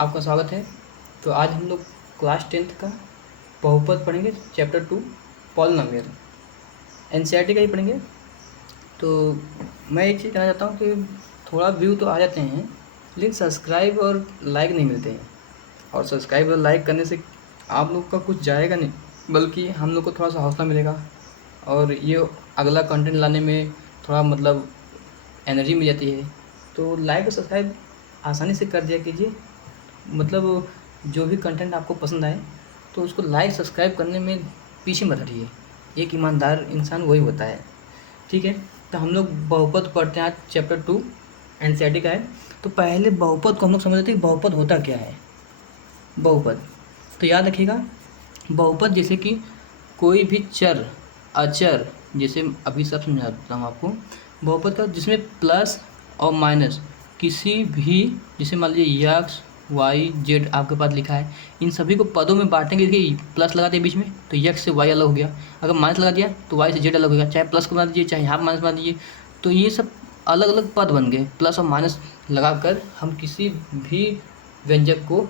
आपका स्वागत है। तो आज हम लोग क्लास 10th का बहुपद पढ़ेंगे, चैप्टर 2 पॉलिनोमियल, एनसीईआरटी का ही पढ़ेंगे। तो मैं एक चीज़ कहना चाहता हूँ कि थोड़ा व्यू तो आ जाते हैं लेकिन सब्सक्राइब और लाइक नहीं मिलते हैं। और सब्सक्राइब और लाइक करने से आप लोग का कुछ जाएगा नहीं, बल्कि हम लोग को थोड़ा सा हौसला मिलेगा और ये अगला कंटेंट लाने में थोड़ा एनर्जी मिल जाती है। तो लाइक और सब्सक्राइब आसानी से कर दिया कीजिए। जो भी कंटेंट आपको पसंद आए तो उसको लाइक सब्सक्राइब करने में पीछे मत हटिए। एक ईमानदार इंसान वही होता है, ठीक है। तो हम लोग बहुपद पढ़ते हैं आज, चैप्टर 2 एनसीईआरटी का है। तो पहले बहुपद को हम लोग समझते हैं कि बहुपद होता क्या है। बहुपद तो याद रखिएगा, बहुपद जैसे कि कोई भी चर, अचर, जैसे अभी सब समझाता हूँ आपको। बहुपद का जिसमें प्लस और माइनस किसी भी, जैसे मान लीजिए यक्स वाई जेड आपके पास लिखा है, इन सभी को पदों में बांटेंगे। देखिए प्लस लगा दिया बीच में तो यक्स से वाई अलग हो गया, अगर माइनस लगा दिया तो वाई से जेड अलग हो गया। चाहे प्लस को बना दीजिए चाहे हाफ माइनस बना दीजिए, तो ये सब अलग अलग पद बन गए। प्लस और माइनस लगाकर हम किसी भी व्यंजक को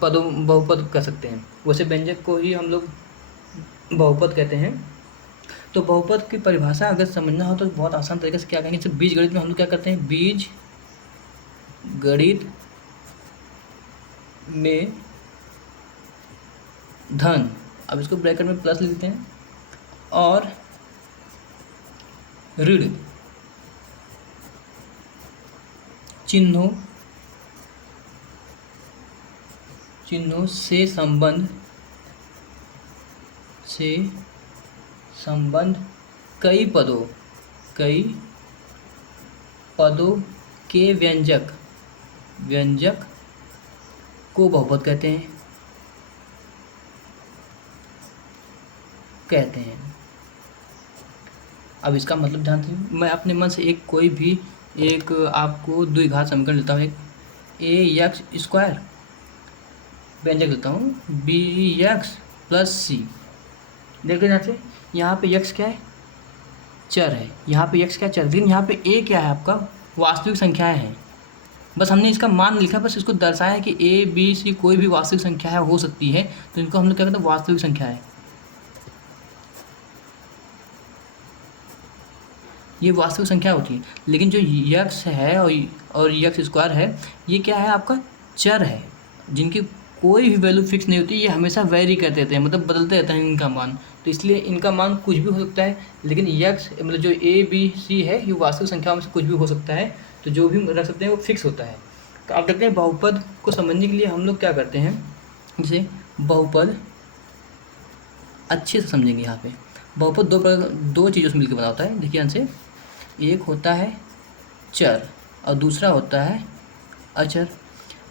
पदों बहुपद कर सकते हैं। वैसे व्यंजक को ही हम लोग बहुपद कहते हैं। तो बहुपद की परिभाषा अगर समझना हो तो बहुत आसान तरीके से क्या कहेंगे, जैसे बीज गणित में हम लोग क्या करते हैं, बीज गणित में धन, अब इसको ब्रैकेट में प्लस लिख देते हैं, और ऋण चिन्हों से संबंध कई पदों के व्यंजक को बहुपद कहते हैं। अब इसका मतलब जानते हैं, मैं अपने मन से कोई भी एक आपको द्विघात समीकरण लेता हूँ, एक ए एक्स स्क्वायर व्यंजक लेता हूँ, बी एक्स प्लस सी। देखिए यहाँ से, यहाँ पे एक्स क्या है, चर है, यहाँ पे एक्स क्या चर, लेकिन यहाँ पे ए क्या है, आपका वास्तविक संख्याएं हैं। बस हमने इसका मान लिखा, बस इसको दर्शाया है कि ए बी सी कोई भी वास्तविक संख्या है, हो सकती है, तो इनको हम लोग क्या कहते हैं, वास्तविक संख्या है। ये वास्तविक संख्या होती है। लेकिन जो यक्स है और यक्स स्क्वायर है, ये क्या है, आपका चर है, जिनकी कोई भी वैल्यू फिक्स नहीं होती। ये हमेशा वेरी करते रहते हैं, बदलते रहता है इनका मान। तो इसलिए इनका मान कुछ भी हो सकता है। लेकिन यक्स जो ए बी सी है, ये वास्तविक संख्या में से कुछ भी हो सकता है। तो जो भी रख सकते हैं वो फिक्स होता है। तो आप देखते हैं, बहुपद को समझने के लिए हम लोग क्या करते हैं, जैसे बहुपद अच्छे से समझेंगे। यहाँ पे बहुपद दो चीज़ों से मिलकर बना होता है। देखिए यहाँ से, एक होता है चर और दूसरा होता है अचर।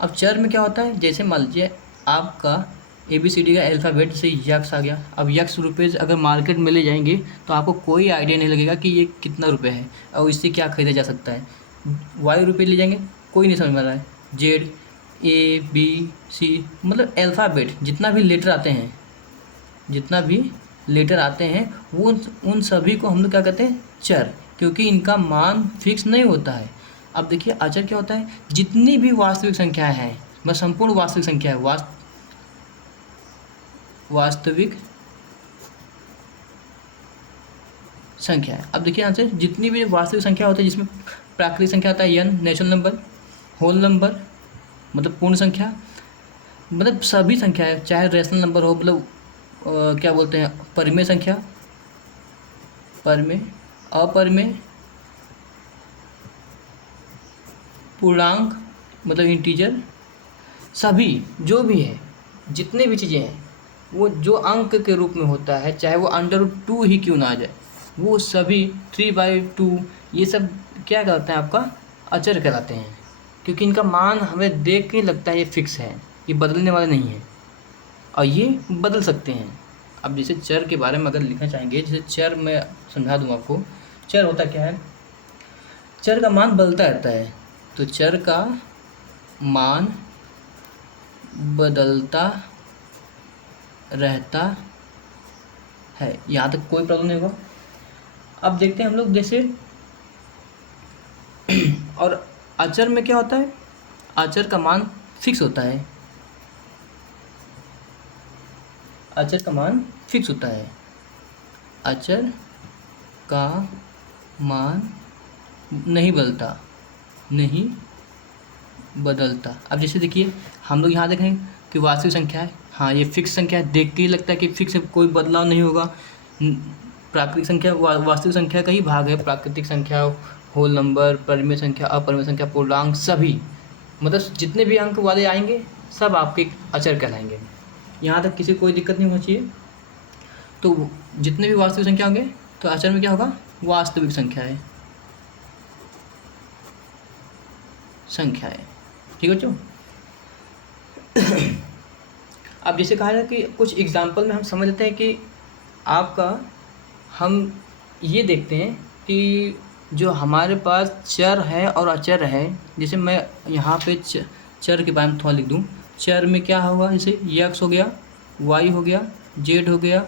अब चर में क्या होता है, जैसे मान लीजिए आपका ABCD का अल्फ़ाबेट, जैसे यक्स आ गया। अब यक्स रुपये अगर मार्केट में ले जाएंगे तो आपको कोई आइडिया नहीं लगेगा कि ये कितना रुपये है और इससे क्या खरीदा जा सकता है। वाई रुपये ले जाएंगे, कोई नहीं समझ में आ रहा है। जेड ABC, अल्फ़ाबेट जितना भी लेटर आते हैं वो उन सभी को हम लोग क्या कहते हैं, चर, क्योंकि इनका मान फिक्स नहीं होता है। अब देखिए अचर क्या होता है, जितनी भी वास्तविक संख्याएं हैं, बस संपूर्ण वास्तविक संख्या है, वास्तविक संख्या है। अब देखिए यहाँ से, जितनी भी वास्तविक संख्या होती है, जिसमें प्राकृतिक संख्या आता है n, natural number, whole number पूर्ण संख्या, सभी संख्या है, चाहे रेशनल नंबर हो, क्या बोलते हैं, परिमेय संख्या, परिमेय, अपरिमेय, पूर्णांक इंटीजर, सभी जो भी है, जितने भी चीज़ें हैं, वो जो अंक के रूप में होता है, चाहे वो √2 ही क्यों ना आ जाए, वो सभी 3/2, ये सब क्या कहते हैं, आपका अचर कहलाते हैं। क्योंकि इनका मान हमें देख के लगता है ये फिक्स है, ये बदलने वाले नहीं है, और ये बदल सकते हैं। अब जैसे चर के बारे में अगर लिखना चाहेंगे, जैसे चर मैं समझा दूँ आपको, चर होता क्या है, चर का मान बदलता रहता है। तो चर का मान बदलता रहता है, यहाँ तक कोई प्रॉब्लम नहीं होगा। अब देखते हैं हम लोग, जैसे और अचर में क्या होता है, अचर का मान फिक्स होता है, अचर का मान फिक्स होता है, अचर का मान नहीं बदलता, नहीं बदलता। अब जैसे देखिए हम लोग यहाँ देखें कि वास्तविक संख्या है, हाँ ये फिक्स संख्या है, देखते ही लगता है कि फिक्स है, कोई बदलाव नहीं होगा। प्राकृतिक संख्या वास्तविक संख्या का ही भाग है, प्राकृतिक संख्या, होल नंबर, परिमेय संख्या, अपरिमेय संख्या, पूर्णांक, सभी मतलब जितने भी अंक वाले आएंगे सब आपके अचर कहलाएंगे। यहाँ तक किसी कोई दिक्कत नहीं होनी चाहिए। तो जितने भी वास्तविक संख्या होंगे तो अचर में क्या होगा, वास्तविक संख्या है, संख्या है। ठीक है बच्चों। अब जैसे कहा जाए कि कुछ एग्जाम्पल में हम समझ लेते हैं कि आपका हम ये देखते हैं कि जो हमारे पास चर है और अचर है, जैसे मैं यहाँ पे चर के बारे में थोड़ा लिख दूँ। चर में क्या होगा, जैसे x हो गया, y हो गया, z हो गया,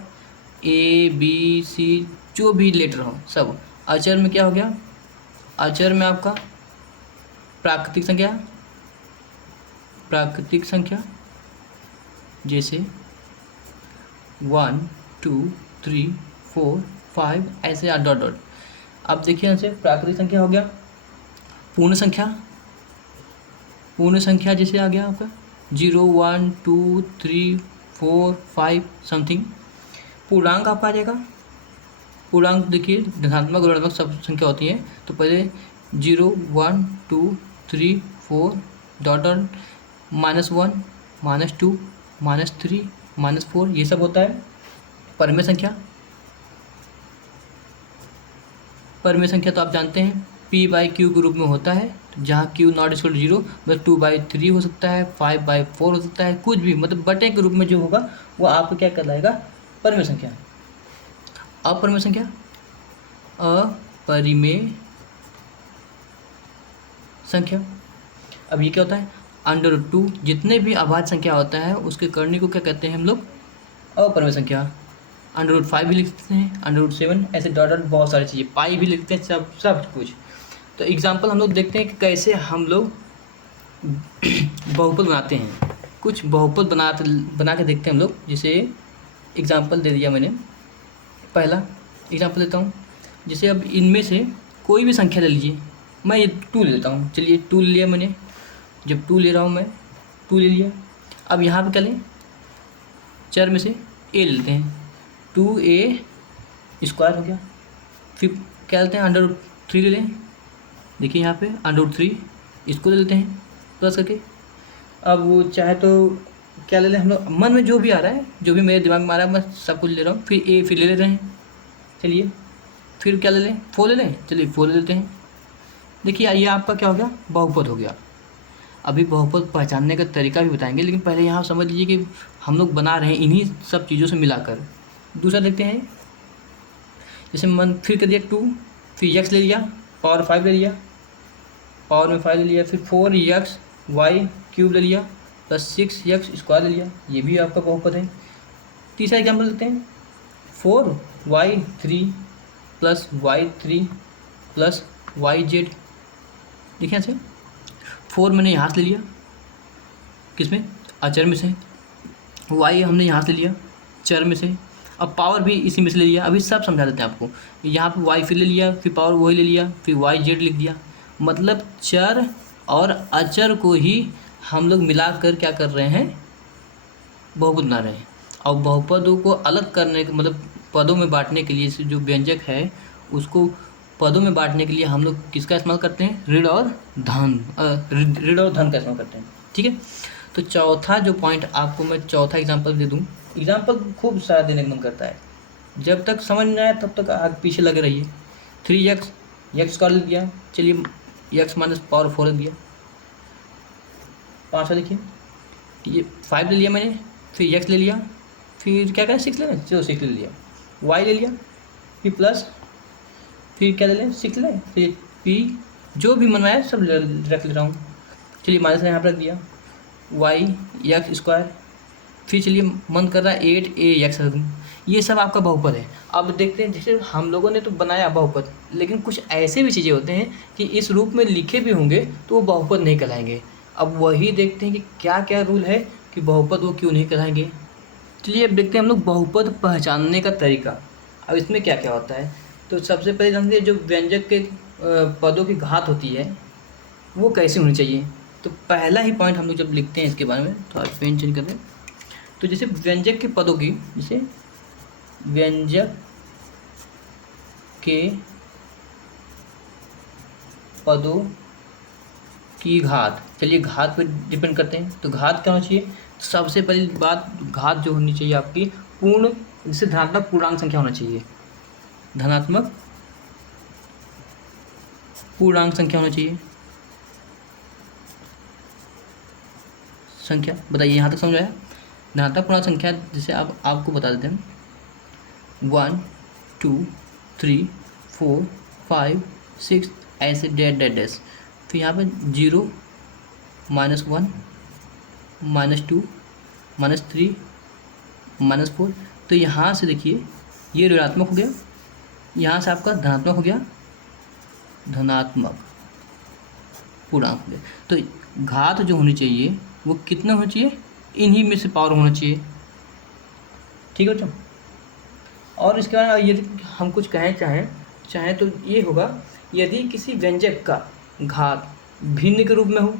a b c जो भी लेटर हो सब। अचर में क्या हो गया, अचर में आपका प्राकृतिक संख्या, प्राकृतिक संख्या जैसे 1 2 3 4 5 ऐसे डॉट डॉट। अब देखिए यहाँ से प्राकृतिक संख्या हो गया, पूर्ण संख्या, पूर्ण संख्या जैसे आ गया आपका 0 1 2 3 4 5 समथिंग। पूर्णांक आपका आ जाएगा, पूर्णांक देखिए धनात्मक ऋणात्मक सब संख्या होती है, तो पहले 0 1 2 3 4 डॉट डॉट -1 -2 -3 -4 ये सब होता है। परिमेय संख्या, परिमेय संख्या तो आप जानते हैं p/q के रूप में होता है, जहाँ q नॉट इक्वल 0 मतलब 2/3 हो सकता है, 5/4 हो सकता है, कुछ भी मतलब बटे के रूप में जो होगा वो आपको क्या कहलाएगा, परिमेय संख्या। अपरिमेय संख्या, अपरिमेय संख्या। अब ये क्या होता है, √2 जितने भी अभाज्य संख्या होता है उसके करनी को क्या कहते हैं हम लोग, अपरिमेय संख्या। √5 भी लिखते हैं, √7 ऐसे डॉट डॉट बहुत सारी चीज़ें, पाई भी लिखते हैं, सब कुछ। तो एग्जाम्पल हम लोग देखते हैं कि कैसे हम लोग बहुपद बनाते हैं। कुछ बहुपद बना के देखते हैं हम लोग। जैसे एग्जाम्पल दे दिया मैंने, पहला एग्जाम्पल देता हूँ। जैसे अब इनमें से कोई भी संख्या ले लीजिए, मैं ये 2 ले लेता हूँ, चलिए 2 ले लिया मैंने। जब 2 ले रहा हूँ मैं, 2 ले लिया। अब यहाँ पे क्या लें, चर में से a ले लेते हैं, 2a² हो गया। फिर क्या लेते हैं, √3 ले लें, देखिए यहाँ पे √3 इसको ले लेते हैं प्लस करके। अब वो चाहे तो क्या ले लें, हम लोग मन में जो भी आ रहा है, जो भी मेरे दिमाग में आ रहा है मैं सब कुछ ले रहा हूँ। फिर a फिर ले रहे हैं, चलिए फिर क्या ले लें, 4 ले लें, चलिए 4 ले लेते हैं। देखिए ये आपका क्या हो गया, बहुपद हो गया। अभी बहुपद पहचानने का तरीका भी बताएंगे, लेकिन पहले यहाँ समझ लीजिए कि हम लोग बना रहे हैं इन्हीं सब चीज़ों से मिलाकर। दूसरा देखते हैं, जैसे मन फिर कर दिया 2, फिर x ले लिया, पावर 5 ले लिया, पावर में 5 ले लिया, फिर 4x(y³ ले लिया प्लस 6x² ले लिया, ये भी आपका बहुपद है। तीसरा एग्जाम्पल लेते हैं, 4y3 plus y3 plus yz। देखिए ऐसे 4 मैंने यहाँ से ले लिया, किसमें, अचर में से, y हमने यहाँ से लिया चर में से, अब पावर भी इसी में से ले लिया। अभी सब समझा देते हैं आपको। यहाँ पे y फिर ले लिया, फिर पावर वही ले लिया, फिर yz लिख दिया। मतलब चर और अचर को ही हम लोग मिलाकर क्या कर रहे हैं, बहुपद बना रहे हैं। और बहुपदों को अलग करने का मतलब पदों में बांटने के लिए जो व्यंजक है उसको पदों में बांटने के लिए हम लोग किसका इस्तेमाल करते हैं, ऋण और धन का इस्तेमाल करते हैं। ठीक है, तो चौथा जो पॉइंट आपको मैं चौथा एग्जाम्पल दे दूँ। एग्जाम्पल खूब सारा देने का मन करता है, जब तक समझ नहीं आए तब तक आगे पीछे लगे रहिए। 3x ले दिया, चलिए x माइनस पावर 4 ले दिया। 5 देखिए, ये 5 ले लिया मैंने, फिर x ले लिया, फिर क्या करें 6 ले लें, चलो 6 ले लिया, y ले लिया, फिर प्लस, फिर क्या ले लें 6 ले लें, फिर p जो भी मनवाया सब रख ले रहा हूँ। चलिए माइनस यहाँ पर रख दिया, y(x²), फिर चलिए मन कर रहा है 8ax रख दूँ। ये सब आपका बहुपद है। अब देखते हैं, जैसे हम लोगों ने तो बनाया बहुपद, लेकिन कुछ ऐसे भी चीज़ें होते हैं कि इस रूप में लिखे भी होंगे तो वो बहुपद नहीं कहलाएंगे। अब वही देखते हैं कि क्या क्या रूल है कि बहुपद वो क्यों नहीं कराएंगे। चलिए अब देखते हैं हम लोग बहुपद पहचानने का तरीका। अब इसमें क्या क्या होता है, तो सबसे पहले जानते हैं जो व्यंजक के पदों की घात होती है वो कैसे होनी चाहिए। तो पहला ही पॉइंट हम लोग जब लिखते हैं इसके बारे में, थोड़ा पेन चेंज कर दें। तो जैसे व्यंजक के पदों की, जैसे व्यंजक के पदों की घात, चलिए घात पे डिपेंड करते हैं। तो घात क्या होना चाहिए, तो सबसे पहली बात घात जो होनी चाहिए आपकी पूर्ण, जैसे धनात्मक पूर्णांक संख्या होना चाहिए, धनात्मक पूर्णांक संख्या होना चाहिए। संख्या बताइए, यहाँ तक समझ आया। धनात्मक पूर्णांक संख्या जैसे आप आपको बता देते हैं 1 2 3 4 5 6 ऐसे डेड डेड डैश। फिर यहाँ पे 0 -1 -2 -3 -4। तो यहाँ से देखिए ये ऋणात्मक हो गया, यहाँ से आपका धनात्मक हो गया, धनात्मक पूर्णांक हो गया। तो घात जो होनी चाहिए वो कितना होना चाहिए, इन्हीं में से पावर होना चाहिए। ठीक है बच्चों। और इसके बाद यदि हम कुछ कहें चाहें तो ये होगा, यदि किसी व्यंजक का घात भिन्न के रूप में हो,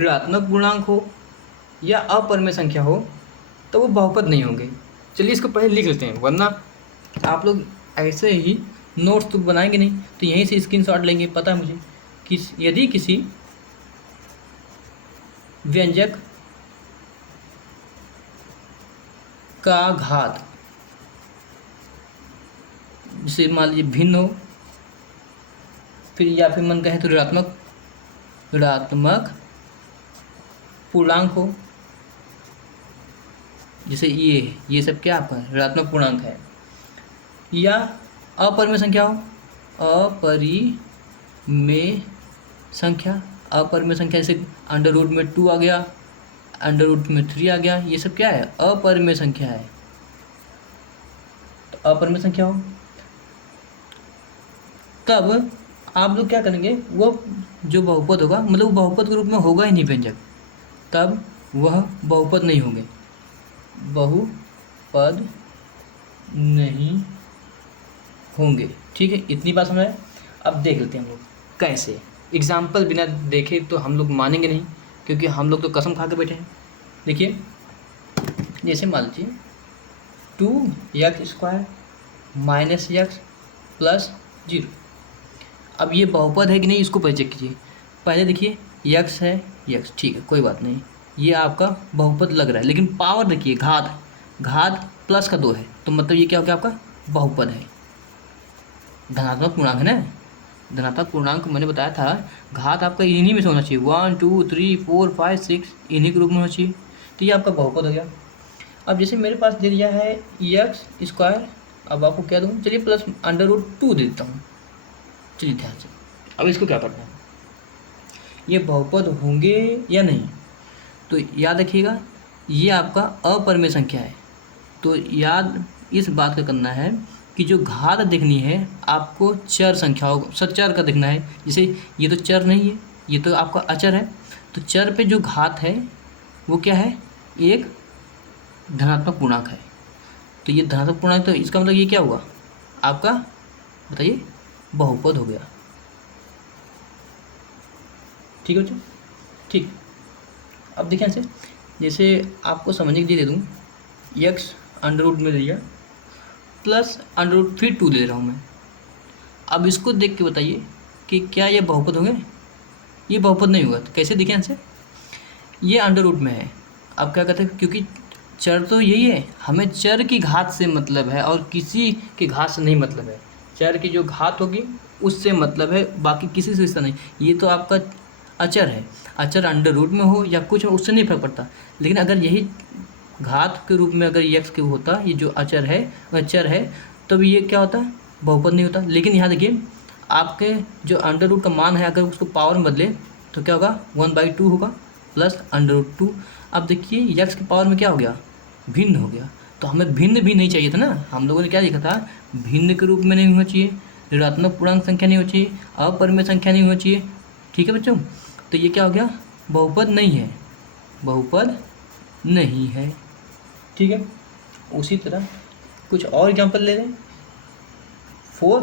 ऋणात्मक पूर्णांक हो या अपरिमेय संख्या हो तो वो बहुपद नहीं होंगे। चलिए इसको पहले लिख लेते हैं, वरना आप लोग ऐसे ही नोट्स तो बनाएंगे नहीं, तो यहीं से स्क्रीनशॉट लेंगे। पता है मुझे कि यदि किसी व्यंजक का घात जैसे मान लीजिए भिन्न हो, फिर या फिर मन कहें तो ऋणात्मक पूर्णांक हो, जैसे ये सब क्या आपका ऋणात्मक पूर्णांक है, या अपरिमेय संख्या हो, अपरिमेय संख्या, अपरिमेय संख्या जैसे अंडर रूट में 2 आ गया, अंडर रूट में 3 आ गया, ये सब क्या है, अपरिमेय संख्या है। तो अपरिमेय संख्या हो तब आप लोग क्या करेंगे, वो जो बहुपद होगा मतलब बहुपद के रूप में होगा ही नहीं व्यंजक, तब वह बहुपद नहीं होंगे, बहुपद नहीं होंगे। ठीक है, इतनी बात समझ आए। अब देख लेते हैं हम लोग कैसे। एग्जाम्पल बिना देखे तो हम लोग मानेंगे नहीं, क्योंकि हम लोग तो कसम खा के बैठे हैं। देखिए जैसे मान लीजिए 2x² -x + 0। अब ये बहुपद है कि नहीं इसको पहले चेक कीजिए। पहले देखिए x है, x ठीक है कोई बात नहीं, ये आपका बहुपद लग रहा है, लेकिन पावर देखिए घात प्लस का 2 है, तो मतलब ये क्या हो गया आपका बहुपद है, धनात्मक पूर्णांक है ना। धनात्मक पूर्णांक मैंने बताया था घात आपका इन्हीं में से होना चाहिए, 1 2 3 4 5 6 इन्हीं के रूप में होना चाहिए, तो ये आपका बहुपद हो गया। अब जैसे मेरे पास दे दिया है x², अब आपको क्या दूँ, चलिए प्लस √2 दे देता हूँ। चलिए ध्यान से, अब इसको क्या करना है, ये बहुपद होंगे या नहीं, तो याद रखिएगा ये आपका अपरिमेय संख्या है। तो याद इस बात का करना है कि जो घात देखनी है आपको चर संख्याओं सच्चर का देखना है। जैसे ये तो चर नहीं है, ये तो आपका अचर है, तो चर पे जो घात है वो क्या है, एक धनात्मक पूर्णांक है। तो ये धनात्मक पूर्णांक, तो इसका मतलब ये क्या हुआ आपका, बताइए बहुपद हो गया। ठीक है बच्चों, ठीक। अब देखिए ऐसे, जैसे आपको समझने के लिए दे दूँ, x √ में लिया प्लस √ फिर 2 ले रहा हूँ मैं। अब इसको देख के बताइए कि क्या ये बहुपद होंगे, ये बहुपद नहीं होगा। तो कैसे देखें ऐसे, ये √ में है, अब क्या कहते हैं, क्योंकि चर तो यही है, हमें चर की घात से मतलब है और किसी की घात से नहीं मतलब है। चर की जो घात होगी उससे मतलब है, बाकी किसी से रिश्ता नहीं। ये तो आपका अचर है, अचर √ में हो या कुछ हो उससे नहीं फर्क पड़ता, लेकिन अगर यही घात के रूप में अगर x के होता, ये जो अचर है अचर है, तब ये क्या होता, बहुपद नहीं होता। लेकिन यहाँ देखिए आपके जो √ का मान है अगर उसको पावर में बदले तो क्या होगा, 1/2 होगा प्लस √2। अब देखिए x की पावर में क्या हो गया, भिन्न हो गया। तो हमें भिन्न भी नहीं चाहिए था ना, हम लोगों ने क्या लिखा था, भिन्न के रूप में नहीं होना चाहिए, ऋणात्मक पूर्णांक संख्या नहीं होनी चाहिए, अपरिमेय संख्या नहीं होनी चाहिए। ठीक है बच्चों। तो ये क्या हो गया, बहुपद नहीं है, बहुपद नहीं है। ठीक है, उसी तरह कुछ और एग्जांपल ले लें। 4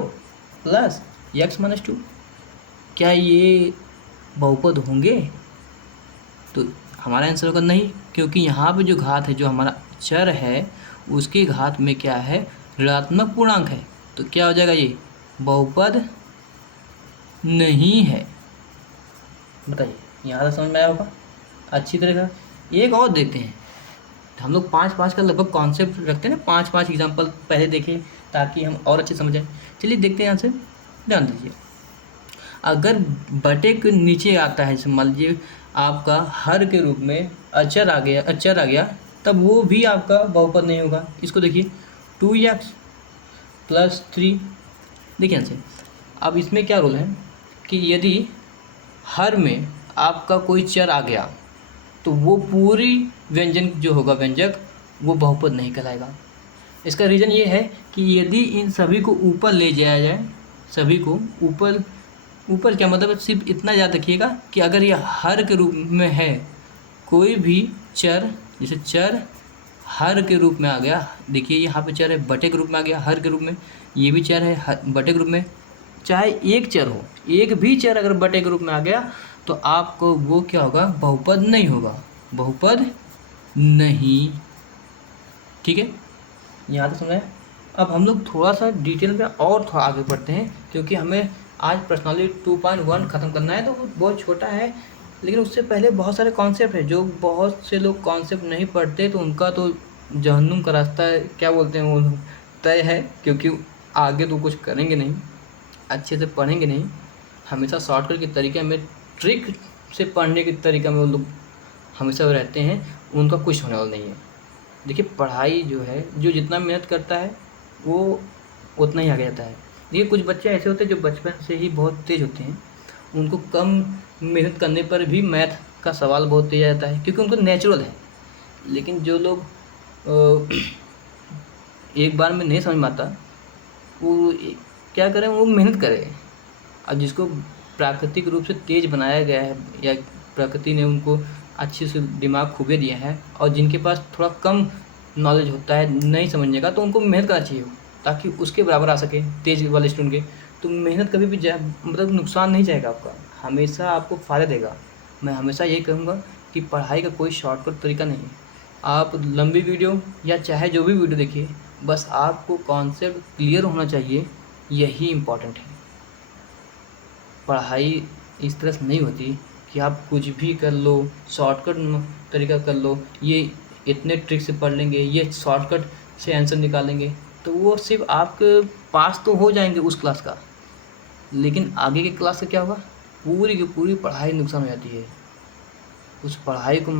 प्लस एक्स माइनस 2, क्या ये बहुपद होंगे? तो हमारा आंसर होगा नहीं, क्योंकि यहाँ पे जो घात है, जो हमारा चर है, उसके घात में क्या है, ऋणात्मक पूर्णांक है। तो क्या हो जाएगा, ये बहुपद नहीं है। बताइए, यहाँ तक समझ में आया होगा अच्छी तरह का। एक और देखते हैं, हम लोग 5-5 का लगभग कॉन्सेप्ट रखते हैं ना, 5-5 एग्जाम्पल पहले देखें ताकि हम और अच्छे समझ आए। चलिए देखते हैं, यहाँ से ध्यान दीजिए। अगर बटे के नीचे आता है, मान लीजिए आपका हर के रूप में अचर आ गया, तब वो भी आपका बहुपद नहीं होगा। इसको देखिए, 2x + 3। देखिए यहाँ से, अब इसमें क्या रूल है कि यदि हर में आपका कोई चर आ गया तो वो पूरी व्यंजन जो होगा, व्यंजक, वो बहुपद नहीं कहलाएगा। इसका रीज़न ये है कि यदि इन सभी को ऊपर ले जाया जाए, सभी को ऊपर, ऊपर क्या मतलब, सिर्फ इतना याद रखिएगा कि अगर यह हर के रूप में है, कोई भी चर, जैसे चर हर के रूप में आ गया, देखिए यहाँ पे चर है, बटे के रूप में आ गया, हर के रूप में, ये भी चर है बटे के रूप में, चाहे एक चर हो, एक भी चर अगर बटे के रूप में आ गया तो आपको वो क्या होगा, बहुपद नहीं होगा, बहुपद नहीं। ठीक है, यहाँ तक समझाया। अब हम लोग थोड़ा सा डिटेल में और थोड़ा आगे बढ़ते हैं, क्योंकि हमें आज पर्सनालिटी 2.1 ख़त्म करना है, तो वो बहुत छोटा है, लेकिन उससे पहले बहुत सारे कॉन्सेप्ट है, जो बहुत से लोग कॉन्सेप्ट नहीं पढ़ते, तो उनका तो जहन्नुम का रास्ता है, क्या बोलते हैं वो, तय है, क्योंकि आगे तो कुछ करेंगे नहीं, अच्छे से पढ़ेंगे नहीं, हमेशा शॉर्टकट के तरीके में, ट्रिक से पढ़ने के तरीका में वो लोग हमेशा रहते हैं, उनका कुछ होने वाला नहीं है। देखिए, पढ़ाई जो है, जो जितना मेहनत करता है वो उतना ही आगे जाता है। देखिए, कुछ बच्चे ऐसे होते हैं जो बचपन से ही बहुत तेज़ होते हैं, उनको कम मेहनत करने पर भी मैथ का सवाल बहुत तेज आता है, क्योंकि उनको नेचुरल है। लेकिन जो लोग एक बार में नहीं समझ में आता, वो क्या करें, वो मेहनत करें। अब जिसको प्राकृतिक रूप से तेज बनाया गया है, या प्रकृति ने उनको अच्छे से दिमाग खूबे दिया है, और जिनके पास थोड़ा कम नॉलेज होता है नहीं समझने का, तो उनको मेहनत करना चाहिए, ताकि उसके बराबर आ सके तेज वाले स्टूडेंट के। तो मेहनत कभी भी मतलब नुकसान नहीं जाएगा आपका, हमेशा आपको फ़ायदा देगा। मैं हमेशा यही कहूँगा कि पढ़ाई का कोई शॉर्टकट तरीका नहीं है। आप लंबी वीडियो या चाहे जो भी वीडियो देखिए, बस आपको कॉन्सेप्ट क्लियर होना चाहिए, यही इम्पॉर्टेंट है। पढ़ाई इस तरह से नहीं होती कि आप कुछ भी कर लो, शॉर्टकट तरीका कर लो, ये इतने ट्रिक से पढ़ लेंगे, ये शॉर्टकट से आंसर निकालेंगे, तो वो सिर्फ आपके पास तो हो जाएंगे उस क्लास का, लेकिन आगे के क्लास का क्या होगा, पूरी की पूरी पढ़ाई नुकसान हो जाती है। उस पढ़ाई को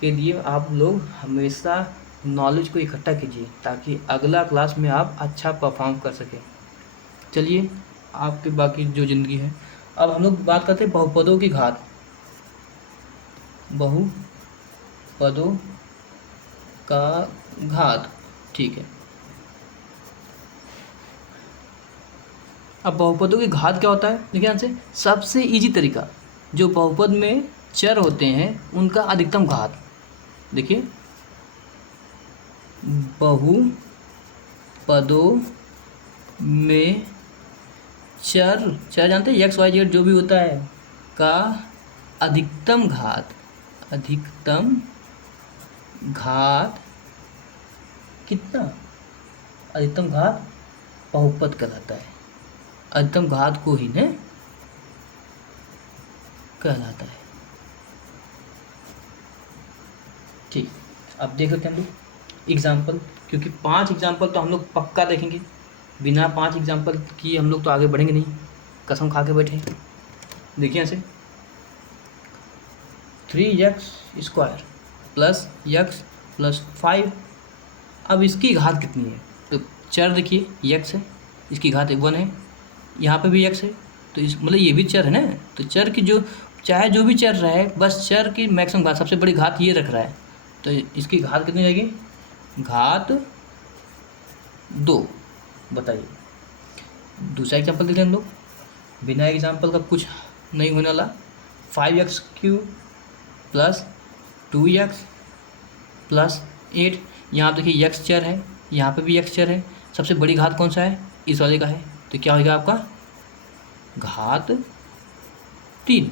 के लिए आप लोग हमेशा नॉलेज को इकट्ठा कीजिए, ताकि अगला क्लास में आप अच्छा परफॉर्म कर सकें। चलिए, आपकी बाकी जो ज़िंदगी है, अब हम लोग बात करते हैं बहुपदों की घात। बहुपदों का घात, ठीक है। अब बहुपदों की घात क्या होता है, देखिए यहाँ से सबसे इजी तरीका, जो बहुपद में चर होते हैं उनका अधिकतम घात। देखिए, बहुपदों में चर जानते हैं, एक्स वाई जेड जो भी होता है, का अधिकतम घात, अधिकतम घात कितना, अधिकतम घात बहुपद कहलाता है, अधिकतम घात को ही ने कहलाता है। ठीक, अब देख सकते हैं हम लोग एग्जाम्पल, क्योंकि 5 एग्जाम्पल तो हम लोग पक्का देखेंगे, बिना 5 एग्जाम्पल किए हम लोग तो आगे बढ़ेंगे नहीं, कसम खा के बैठे। देखिए यहाँ से 3x² + x + 5, अब इसकी घात कितनी है, तो चर देखिए x है, इसकी घात 1 है, यहाँ पे भी x है, तो इस मतलब ये भी चर है ना, तो चर की जो चाहे जो भी चर रहा है, बस चर की मैक्सिमम घात, सबसे बड़ी घात ये रख रहा है, तो इसकी घात कितनी जाएगी, घात 2। बताइए, दूसरा एग्जाम्पल देखें हम लोग, बिना एग्जाम्पल का कुछ नहीं होने वाला। 5x³ plus 2x plus 8। यहाँ पे देखिए x चर है, यहाँ पे भी x चर है, सबसे बड़ी घात कौन सा है, इस वाले का है, तो क्या होगा आपका घात 3।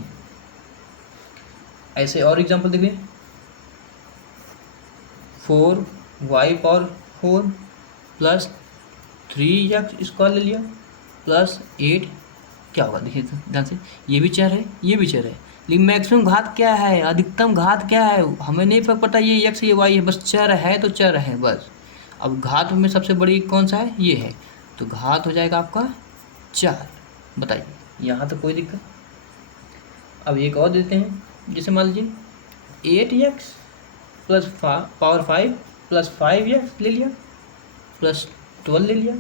ऐसे और एग्जांपल देखिए 4y⁴ प्लस 3x² ले लिया प्लस 8, क्या होगा देखिए ध्यान से, ये भी चर है ये भी चर है, लेकिन मैक्सिमम घात क्या है, अधिकतम घात क्या है, हमें नहीं पता ये x ये y है, बस चर है तो चर है बस। अब घात में सबसे बड़ी कौन सा है, ये है, तो घात हो जाएगा आपका 4। बताइए यहाँ तो कोई दिक्कत। अब एक और देते हैं, जैसे मान लीजिए 8x plus power 5 plus 5x ले लिया प्लस 12 ले लिया।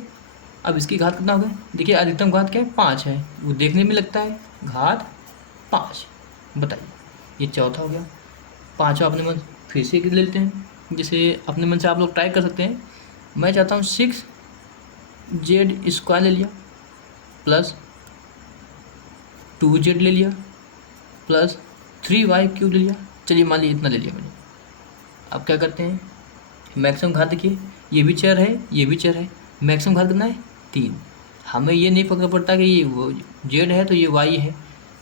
अब इसकी घात कितना हो गया, देखिए अधिकतम घात क्या है 5 है, वो देखने में लगता है घात 5। बताइए ये चौथा हो गया। पाँचवा अपने मन फिर से ले लेते हैं, जैसे अपने मन से आप लोग ट्राई कर सकते हैं। मैं चाहता हूँ 6z² ले लिया प्लस 2z ले लिया प्लस 3y³ ले लिया। चलिए मान लीजिए इतना ले लिया मैंने। अब क्या करते हैं, मैक्सिमम घात देखिए ये भी चर है ये भी चर है, मैक्सिमम घात कितना है 3। हमें ये नहीं पता पड़ता कि ये वो जेड है तो ये वाई है,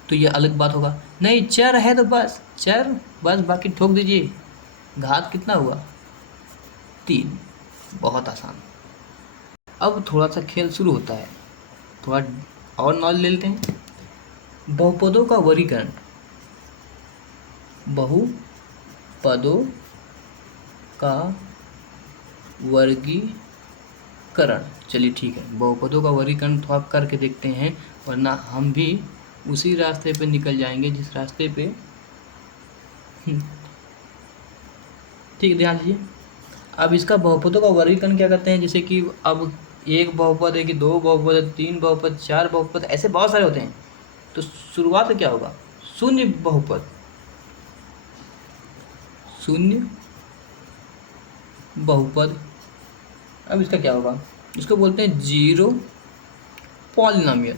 तो ये अलग बात होगा, नहीं चर है तो बस चर बस, बाकी ठोक दीजिए। घात कितना हुआ 3, बहुत आसान। अब थोड़ा सा खेल शुरू होता है, थोड़ा और नॉलेज ले लेते हैं। बहुपदों का वर्गीकरण, बहुपदों का वर्गीकरण, चलिए ठीक है, बहुपदों का वर्गीकरण थोड़ा करके देखते हैं, वरना हम भी उसी रास्ते पे निकल जाएंगे जिस रास्ते पे ठीक है ध्यान दीजिए। अब इसका बहुपदों का वर्गीकरण क्या करते हैं, जैसे कि अब एक बहुपद है कि दो बहुपद है, 3 बहुपद, 4 बहुपद, ऐसे बहुत सारे होते हैं। तो शुरुआत में क्या होगा, शून्य बहुपद, शून्य बहुपद। अब इसका क्या होगा, इसको बोलते हैं जीरो पॉलिनोमियल।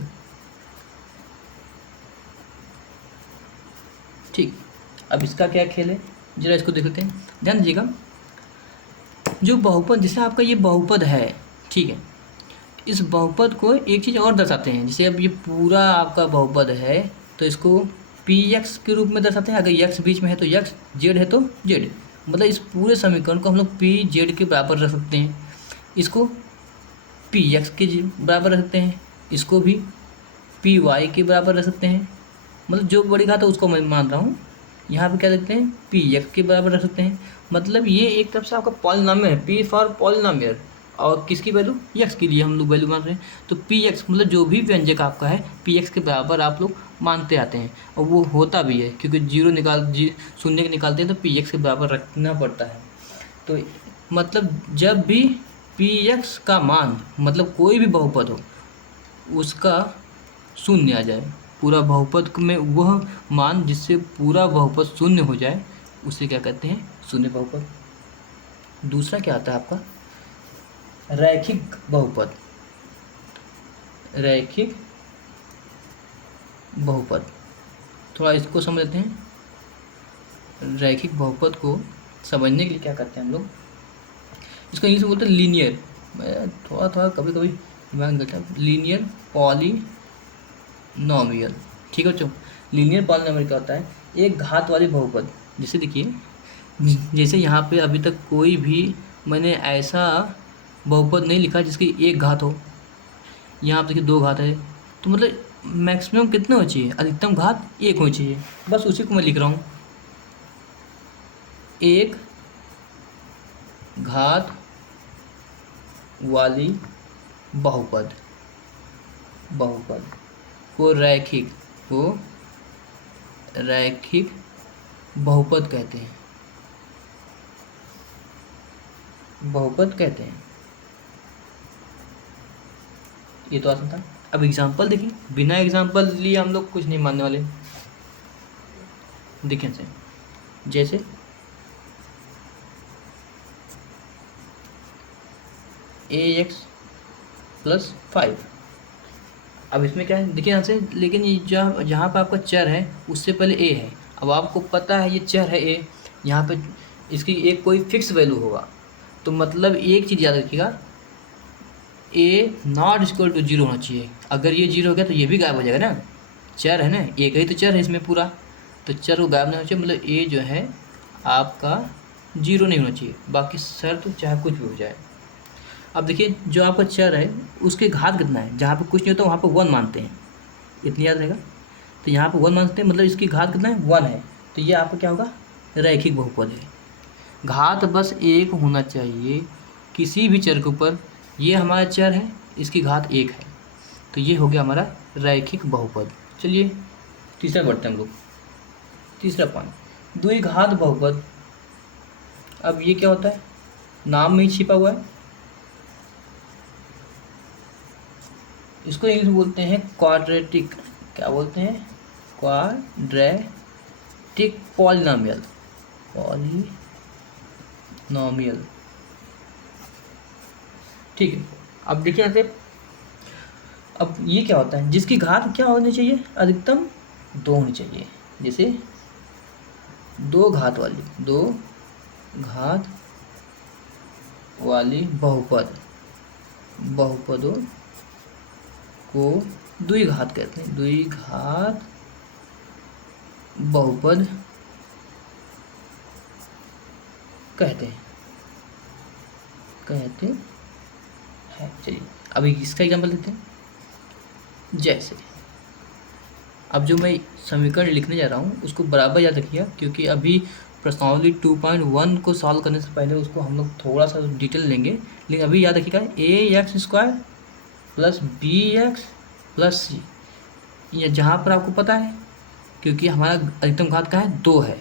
ठीक, अब इसका क्या खेल है, जरा इसको देख लेते हैं, ध्यान दीजिएगा। जो बहुपद, जैसे आपका ये बहुपद है, ठीक है, इस बहुपद को एक चीज़ और दर्शाते हैं, जैसे अब ये पूरा आपका बहुपद है तो इसको px के रूप में दर्शाते हैं। अगर x बीच में है तो x, z है तो z, मतलब इस पूरे समीकरण को हम लोग pz के बराबर रख सकते हैं, इसको px के बराबर रख सकते हैं, इसको भी py के बराबर रख सकते हैं, मतलब जो बड़ी घात है उसको मैं मान रहा हूँ। यहाँ पे क्या देखते हैं px के बराबर रख सकते हैं, मतलब ये एक तरफ से आपका पॉलिनोमियल है, p फॉर पॉलिनोमियल, और किसकी वैल्यू x के लिए हम लोग वैल्यू मान रहे हैं, तो px मतलब जो भी व्यंजक आपका है px के बराबर आप लोग मानते आते हैं, और वो होता भी है, क्योंकि शून्य के निकालते हैं तो px के बराबर रखना पड़ता है। तो मतलब जब भी px का मान, मतलब कोई भी बहुपद हो उसका शून्य आ जाए, पूरा बहुपद में वह मान जिससे पूरा बहुपद शून्य हो जाए, उसे क्या कहते हैं, शून्य बहुपद। दूसरा क्या आता है आपका, रैखिक बहुपद। रैखिक बहुपद, थोड़ा इसको समझते हैं। रैखिक बहुपद को समझने के लिए क्या करते हैं हम लोग, इसको इंग्लिश में बोलते हैं लीनियर, मैं थोड़ा थोड़ा कभी कभी दिमाग करता है, लीनियर पॉलिनोमियल। ठीक है बच्चों, लीनियर पॉलिनोमियल क्या होता है, एक घात वाली बहुपद। जैसे देखिए, जैसे यहाँ पे अभी तक कोई भी मैंने ऐसा बहुपद नहीं लिखा जिसकी एक घात हो, यहाँ पे देखिए 2 घात है, तो मतलब मैक्सिमम कितने होनी चाहिए, अधिकतम घात 1 होनी चाहिए, बस उसी को मैं लिख रहा हूँ, एक घात वाली बहुपद, बहुपद को रैखिक बहुपद कहते हैं, बहुपद कहते हैं। ये तो आसान था। अब एग्जाम्पल देखिए, बिना एग्जाम्पल लिए हम लोग कुछ नहीं मानने वाले। देखिए से, जैसे ax + 5, अब इसमें क्या है देखिए यहाँ से, लेकिन ये जहाँ पर आपका चर है उससे पहले ए है। अब आपको पता है ये चर है ए, यहाँ पे इसकी एक कोई फिक्स वैल्यू होगा, तो मतलब एक चीज़ याद रखिएगा, ए नॉट इक्वल टू जीरो होना चाहिए। अगर ये जीरो हो गया तो ये भी गायब हो जाएगा ना, चर है ना, एक ही तो चर है इसमें पूरा, तो चर को गायब नहीं होना चाहिए, मतलब ए जो है आपका जीरो नहीं होना चाहिए, बाकी शर्त चाहे कुछ भी हो जाए। अब देखिए जो आपका चर है उसके घात कितना है, जहाँ पे कुछ नहीं होता वहाँ पे 1 मानते हैं, इतनी याद रहेगा। तो यहाँ पे 1 मानते हैं, मतलब इसकी घात कितना है 1 है, तो ये आपका क्या होगा, रैखिक बहुपद है। घात बस 1 होना चाहिए किसी भी चर के ऊपर, ये हमारा चर है, इसकी घात 1 है, तो ये हो गया हमारा रैखिक बहुपद। चलिए तीसरा बढ़ते हैं हम लोग, तीसरा पॉइंट द्विघात बहुपद। अब ये क्या होता है, नाम में ही छिपा हुआ है, इसको इंग्लिश में बोलते हैं क्वाड्रेटिक, क्या बोलते हैं, क्वाड्रेटिक पॉलिनोमियल, पॉलिनोमियल, ठीक है। अब देखिए यहाँ से, अब ये क्या होता है, जिसकी घात क्या होनी चाहिए, अधिकतम 2 होनी चाहिए, जैसे 2 घात वाली बहुपदों को द्विघात कहते हैं, द्विघात बहुपद कहते हैं। चलिए अभी इसका एग्जाम्पल लेते हैं। जैसे अब जो मैं समीकरण लिखने जा रहा हूँ उसको बराबर याद रखिएगा, क्योंकि अभी प्रश्नावली 2.1 को सॉल्व करने से पहले उसको हम लोग थोड़ा सा डिटेल लेंगे, लेकिन अभी याद रखिएगा ax² plus bx plus c, या जहाँ पर आपको पता है, क्योंकि हमारा अधिकतम घात का है 2 है,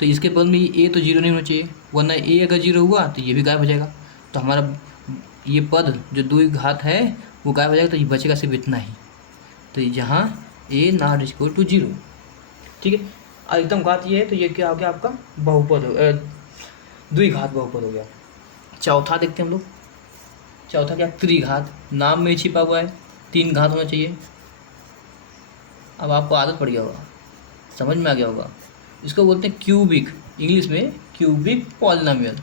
तो इसके पद में a तो जीरो नहीं होना चाहिए, वरना a अगर जीरो हुआ तो ये भी गायब हो जाएगा, तो हमारा ये पद जो द्विघात है वो गायब हो जाएगा, तो ये बचेगा सिर्फ इतना ही, तो यहाँ a not equal to zero, ठीक है। अधिकतम घात ये है, तो ये क्या हो गया आपका बहुपद हो, द्विघात बहुपद हो गया। चौथा देखते हैं हम लोग, चौथा क्या, त्रिघात, नाम में छिपा हुआ है, 3 घात होना चाहिए। अब आपको आदत पड़ गया होगा, समझ में आ गया होगा, इसको बोलते हैं क्यूबिक, इंग्लिश में क्यूबिक पॉलिनोमियल,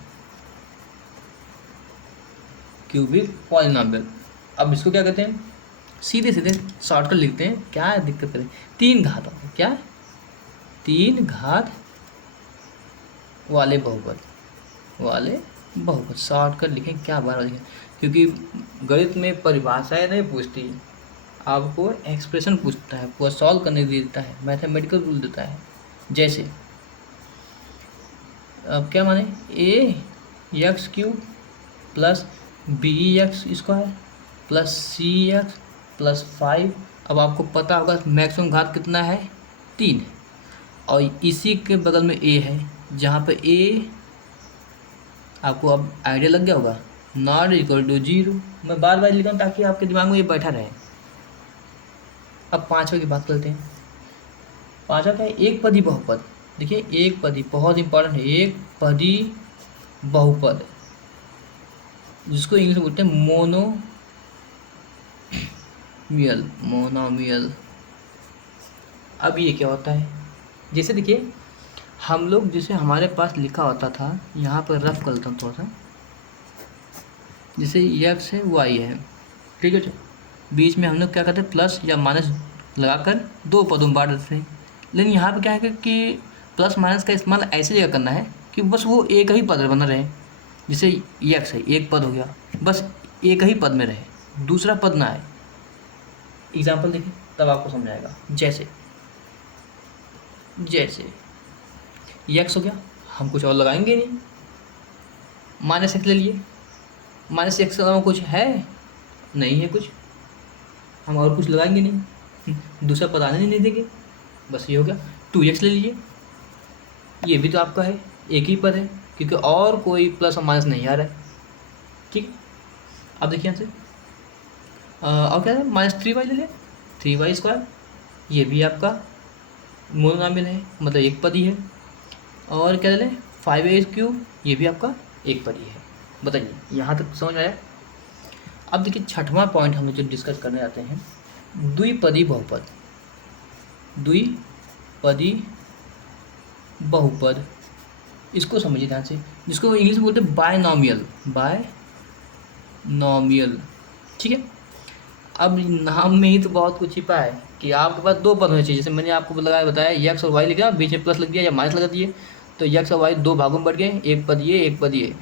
क्यूबिक पॉलिनोमियल। अब इसको क्या कहते हैं, सीधे सीधे शॉर्टकट लिखते हैं, क्या दिक्कत करें, 3 घात, क्या 3 घात वाले बहुपद, शॉर्टकट लिखें, क्या बार लिखें, क्योंकि गणित में परिभाषाएं नहीं पूछती, आपको एक्सप्रेशन पूछता है, पूरा सॉल्व करने देता है, मैथमेटिकल रूल देता है। जैसे अब क्या माने, ax³ plus bx² plus cx plus 5, अब आपको पता होगा मैक्सिमम घात कितना है 3, और इसी के बगल में a है, जहाँ पे a आपको अब आइडिया लग गया होगा, नॉट इक्वल टू जीरो, मैं बार बार लिखा हूँ ताकि आपके दिमाग में ये बैठा रहे। अब 5वां की बात करते हैं, 5वां क्या है, एक पदी बहुपद। देखिए एक पदी बहुत इंपॉर्टेंट है, एक पदी बहुपद, जिसको इंग्लिश में बोलते हैं मोनोमियल। अब ये क्या होता है, जैसे देखिए हम लोग, जैसे हमारे पास लिखा होता था, यहाँ पर रफ कर लेता हूँ थोड़ा सा, जैसे x है y है, ठीक है, बीच में हम लोग क्या करते हैं, प्लस या माइनस लगाकर 2 पदों में बांट देते हैं। लेकिन यहाँ पे क्या है कि प्लस माइनस का इस्तेमाल ऐसी जगह करना है कि बस वो एक ही पद बना रहे, जैसे x है, एक पद हो गया, बस एक ही पद में रहे, दूसरा पद ना आए। एग्जाम्पल देखिए तब आपको समझ आएगा। जैसे x हो गया, हम कुछ और लगाएंगे नहीं, -x ले लिए, -x के अलावा कुछ है नहीं है कुछ, हम और कुछ लगाएंगे नहीं, दूसरा पद आने नहीं देंगे, बस ये हो गया। 2x ले लीजिए, ये भी तो आपका है, एक ही पद है, क्योंकि और कोई प्लस और माइनस नहीं आ रहा है, ठीक। अब देखिए यहाँ से और क्या है, -3y ले लें, 3y², ये भी आपका मोनोमियल है, मतलब एक पद ही है। और क्या ले लें, 5a³, ये भी आपका एक पद ही है। बताइए यहाँ तक समझ आया। अब देखिए 6वां पॉइंट हम लोग जो डिस्कस करने जाते हैं द्विपदी बहुपद, द्विपदी बहुपद, इसको समझिए ध्यान से, जिसको इंग्लिश में बोलते हैं बायनॉमियल, बायनॉमियल। ठीक है, अब नाम में ही तो बहुत कुछ छिपा है कि आपके पास दो पद होने चाहिए। जैसे मैंने आपको बताया यक्स और वाई लिखा, बीच में प्लस लग दिया या माइनस लगा दिए, तो यक्स और वाई दो भागों में बढ़ गए, एक पद ये एक पद ये।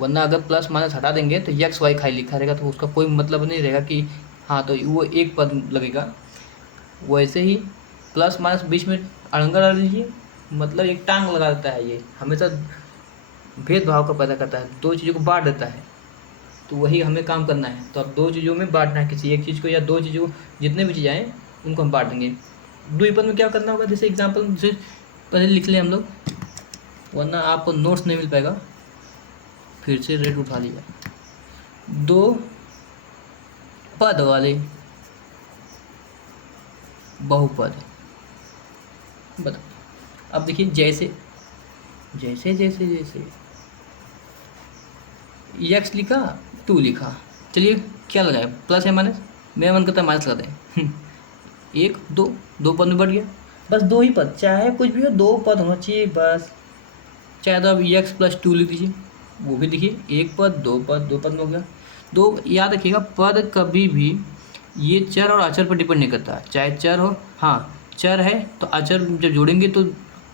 वरना अगर प्लस माइनस हटा देंगे तो यक्स वाई खाली लिखा रहेगा, तो उसका कोई मतलब नहीं रहेगा कि हाँ तो वो एक पद लगेगा। वैसे ही प्लस माइनस बीच में अड़ंगा डाल दीजिए, मतलब एक टांग लगा देता है, ये हमेशा भेदभाव का पैदा करता है, दो चीज़ों को बांट देता है। तो वही हमें काम करना है। तो अब दो चीज़ों में बांटना है, किसी एक चीज़ को या दो चीज़ों को, जितने भी चीज़ें आए उनको हम बांट देंगे। द्विपद में क्या करना होगा, जैसे एग्जाम्पल से पहले लिख लें हम लोग, वरना आपको नोट्स नहीं मिल पाएगा। फिर से रेड उठा लिया। दो पद वाले बहुपद, बताओ। अब देखिए जैसे जैसे जैसे जैसे यक्स लिखा, टू लिखा, चलिए क्या लगाए, प्लस या माइनस, मेरा मन करता है माइनस लगा दें। एक दो, दो पद में बढ़ गया, बस दो ही पद, चाहे कुछ भी हो दो पद होना चाहिए बस। चाहे तो अब यक्स प्लस टू लिख दीजिए, वो भी देखिए एक पद दो पद, दो पद में हो गया। दो, याद रखिएगा पद कभी भी ये चर और अचर पर डिपेंड नहीं करता, चाहे चर हो, हाँ चर है तो अचर जब जोड़ेंगे तो